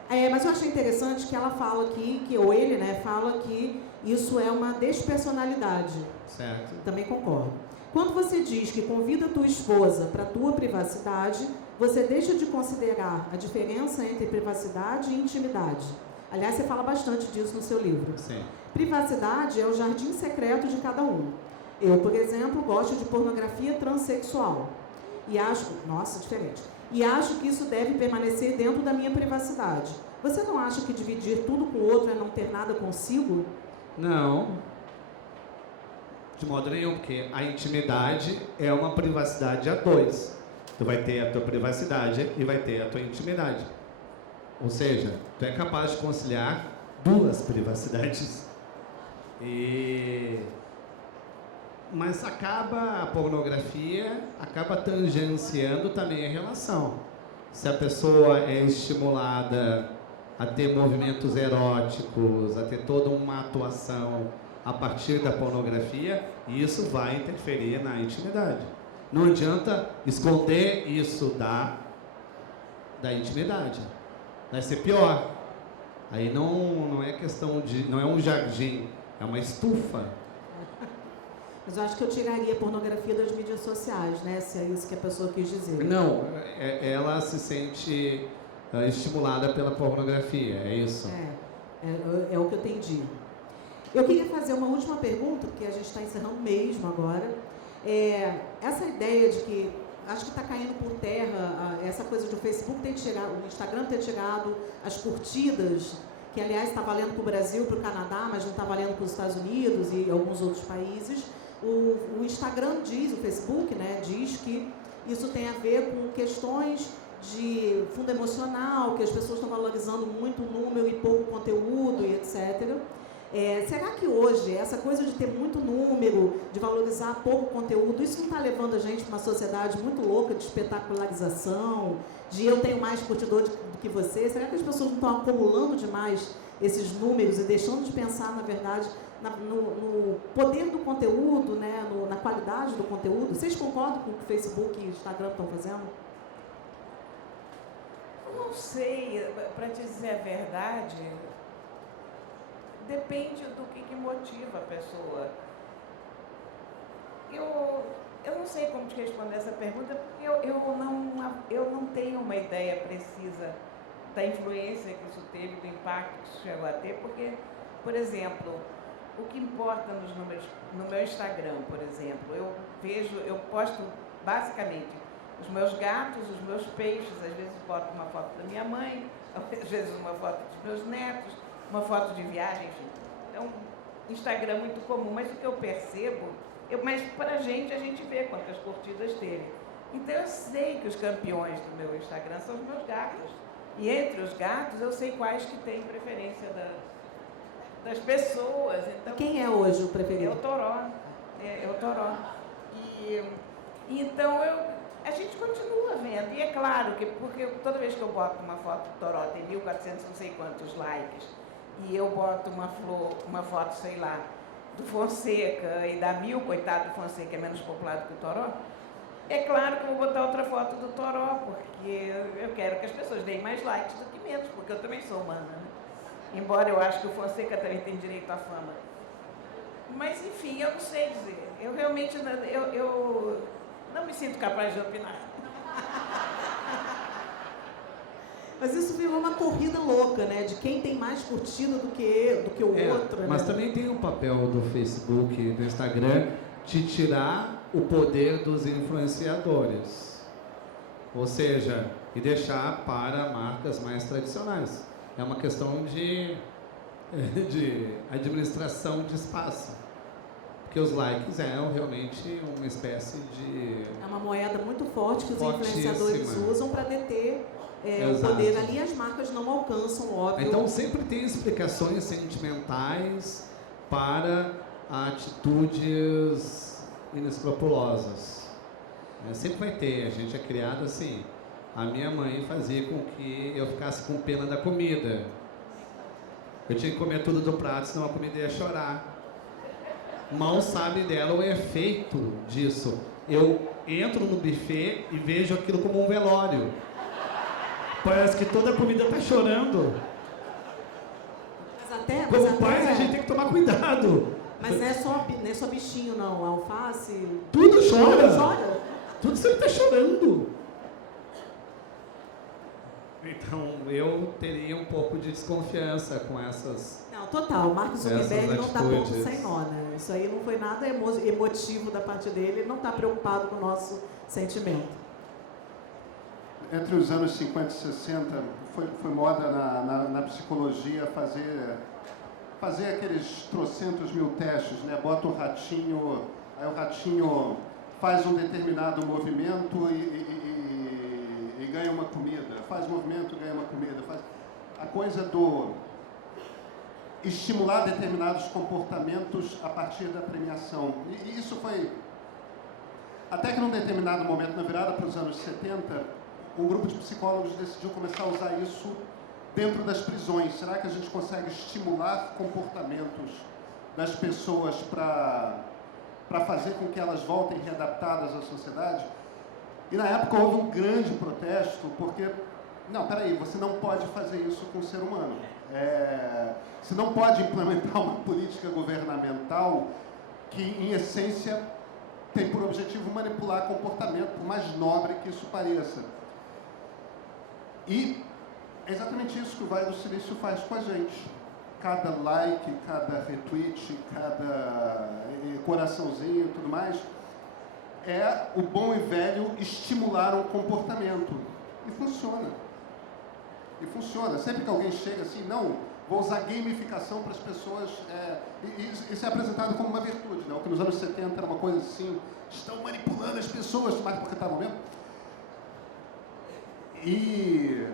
Mas eu achei interessante que ela fala aqui, ou ele, né, fala que isso é uma despersonalidade. Certo. Também concordo. Quando você diz que convida a tua esposa para a tua privacidade, você deixa de considerar a diferença entre privacidade e intimidade. Aliás, você fala bastante disso no seu livro. Sim. Privacidade é o jardim secreto de cada um. Eu, por exemplo, gosto de pornografia transexual. E acho... Nossa, diferente. E acho que isso deve permanecer dentro da minha privacidade. Você não acha que dividir tudo com o outro é não ter nada consigo? Não. De modo nenhum, porque a intimidade é uma privacidade a dois. Tu vai ter a tua privacidade e vai ter a tua intimidade. Ou seja, tu é capaz de conciliar duas privacidades. Mas a pornografia acaba tangenciando também a relação. Se a pessoa é estimulada a ter movimentos eróticos, a ter toda uma atuação a partir da pornografia, isso vai interferir na intimidade. Não adianta esconder isso da intimidade. Vai ser pior. Aí não é questão de... Não é um jardim, é uma estufa. Mas eu acho que eu tiraria a pornografia das mídias sociais, né? Se é isso que a pessoa quis dizer. Não, ela se sente estimulada pela pornografia, é isso? É o que eu entendi. Eu queria fazer uma última pergunta, porque a gente está encerrando mesmo agora. Essa ideia de que, acho que está caindo por terra, essa coisa do Facebook ter chegado, o Instagram ter chegado, as curtidas, que aliás está valendo para o Brasil, para o Canadá, mas não está valendo para os Estados Unidos e alguns outros países. O Instagram diz, o Facebook, né, diz que isso tem a ver com questões de fundo emocional, que as pessoas estão valorizando muito o número e pouco conteúdo e etc. Será que hoje, essa coisa de ter muito número, de valorizar pouco conteúdo, isso não está levando a gente para uma sociedade muito louca de espetacularização, de eu tenho mais curtidor do que você? Será que as pessoas não estão acumulando demais esses números e deixando de pensar, na verdade, no poder do conteúdo, né, na qualidade do conteúdo? Vocês concordam com o que o Facebook e o Instagram estão fazendo? Não sei, para te dizer a verdade, depende do que motiva a pessoa. Eu não sei como te responder essa pergunta, porque eu não tenho uma ideia precisa da influência que isso teve, do impacto que isso chegou a ter, porque, por exemplo, o que importa nos números, no meu Instagram, por exemplo, eu posto basicamente os meus gatos, os meus peixes, às vezes boto uma foto da minha mãe, às vezes uma foto dos meus netos, uma foto de viagem, enfim. É um Instagram muito comum, mas o que eu percebo, mas para a gente vê quantas curtidas teve. Então eu sei que os campeões do meu Instagram são os meus gatos. E entre os gatos eu sei quais que têm preferência das pessoas. Então, quem é hoje o preferido? É o Toró. É o Toró. E então a gente continua vendo. E é claro que, porque toda vez que eu boto uma foto do Toró, tem 1.400 não sei quantos likes, e eu boto uma foto, sei lá, do Fonseca, e dá 1.000, coitado do Fonseca, é menos popular do que o Toró, é claro que eu vou botar outra foto do Toró, porque eu quero que as pessoas deem mais likes do que menos, porque eu também sou humana, né? Embora eu acho que o Fonseca também tem direito à fama. Mas, enfim, eu não sei dizer. Eu realmente eu não me sinto capaz de opinar. Mas isso virou uma corrida louca, né? De quem tem mais curtida do que o outro. Mas né? também tem um papel do Facebook e do Instagram de tirar o poder dos influenciadores. Ou seja, e deixar para marcas mais tradicionais. É uma questão de administração de espaço. Porque os likes realmente uma espécie de... É uma moeda muito forte que os Fortíssima. influenciadores usam para deter o poder ali, e as marcas não alcançam, óbvio. Então sempre tem explicações sentimentais para atitudes inescrupulosas. Sempre vai ter, a gente é criado assim. A minha mãe fazia com que eu ficasse com pena da comida. Eu tinha que comer tudo do prato, senão a comida ia chorar. Mal sabe dela o efeito disso. Eu entro no buffet e vejo aquilo como um velório. Parece que toda a comida está chorando. Como pais, a gente tem que tomar cuidado. Mas não é só bichinho, não. Alface... Tudo chora. Tudo chora. Tudo sempre está chorando. Então, eu teria um pouco de desconfiança com essas... Não, total. O Mark Zuckerberg não está ponto atitudes. sem nó, né? Isso aí não foi nada emotivo da parte dele. Ele não está preocupado com o nosso sentimento. Entre os anos 50 e 60, foi moda na psicologia fazer aqueles trocentos mil testes, né? Bota o ratinho, aí o ratinho faz um determinado movimento e ganha uma comida. Faz movimento e ganha uma comida. Faz a coisa do estimular determinados comportamentos a partir da premiação. E isso foi... Até que num determinado momento, na virada para os anos 70, um grupo de psicólogos decidiu começar a usar isso dentro das prisões. Será que a gente consegue estimular comportamentos das pessoas para fazer com que elas voltem readaptadas à sociedade? E na época houve um grande protesto, porque, não, peraí, você não pode fazer isso com o ser humano. Você não pode implementar uma política governamental que, em essência, tem por objetivo manipular comportamento, por mais nobre que isso pareça. E é exatamente isso que o Vale do Silício faz com a gente. Cada like, cada retweet, cada coraçãozinho e tudo mais, é o bom e velho estimular um comportamento. E funciona. E funciona. Sempre que alguém chega assim, não, vou usar gamificação para as pessoas... isso é apresentado como uma virtude, né? O que nos anos 70 era uma coisa assim, estão manipulando as pessoas, mas porque estavam mesmo. E,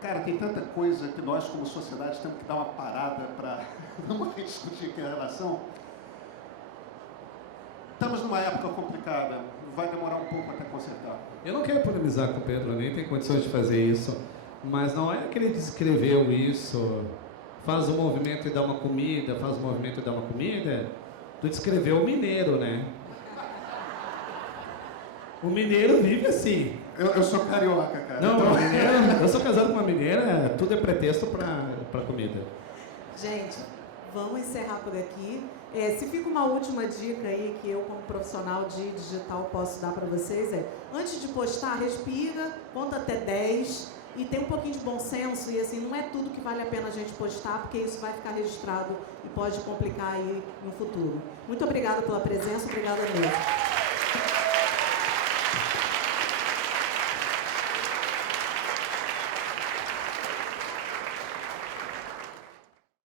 cara, tem tanta coisa que nós, como sociedade, temos que dar uma parada para não discutir aqui a relação. Estamos numa época complicada, vai demorar um pouco até consertar. Eu não quero polemizar com o Pedro, nem tem condições de fazer isso, mas não é que ele descreveu isso, faz um movimento e dá uma comida, faz um movimento e dá uma comida. Tu descreveu o mineiro, né? O mineiro vive assim. Eu sou carioca, cara. Não, então... o mineiro, eu sou casado com uma mineira, tudo é pretexto para comida. Gente, vamos encerrar por aqui. Se fica uma última dica aí que eu, como profissional de digital, posso dar para vocês antes de postar, respira, conta até 10 e tem um pouquinho de bom senso. E assim, não é tudo que vale a pena a gente postar, porque isso vai ficar registrado e pode complicar aí no futuro. Muito obrigada pela presença, obrigada mesmo.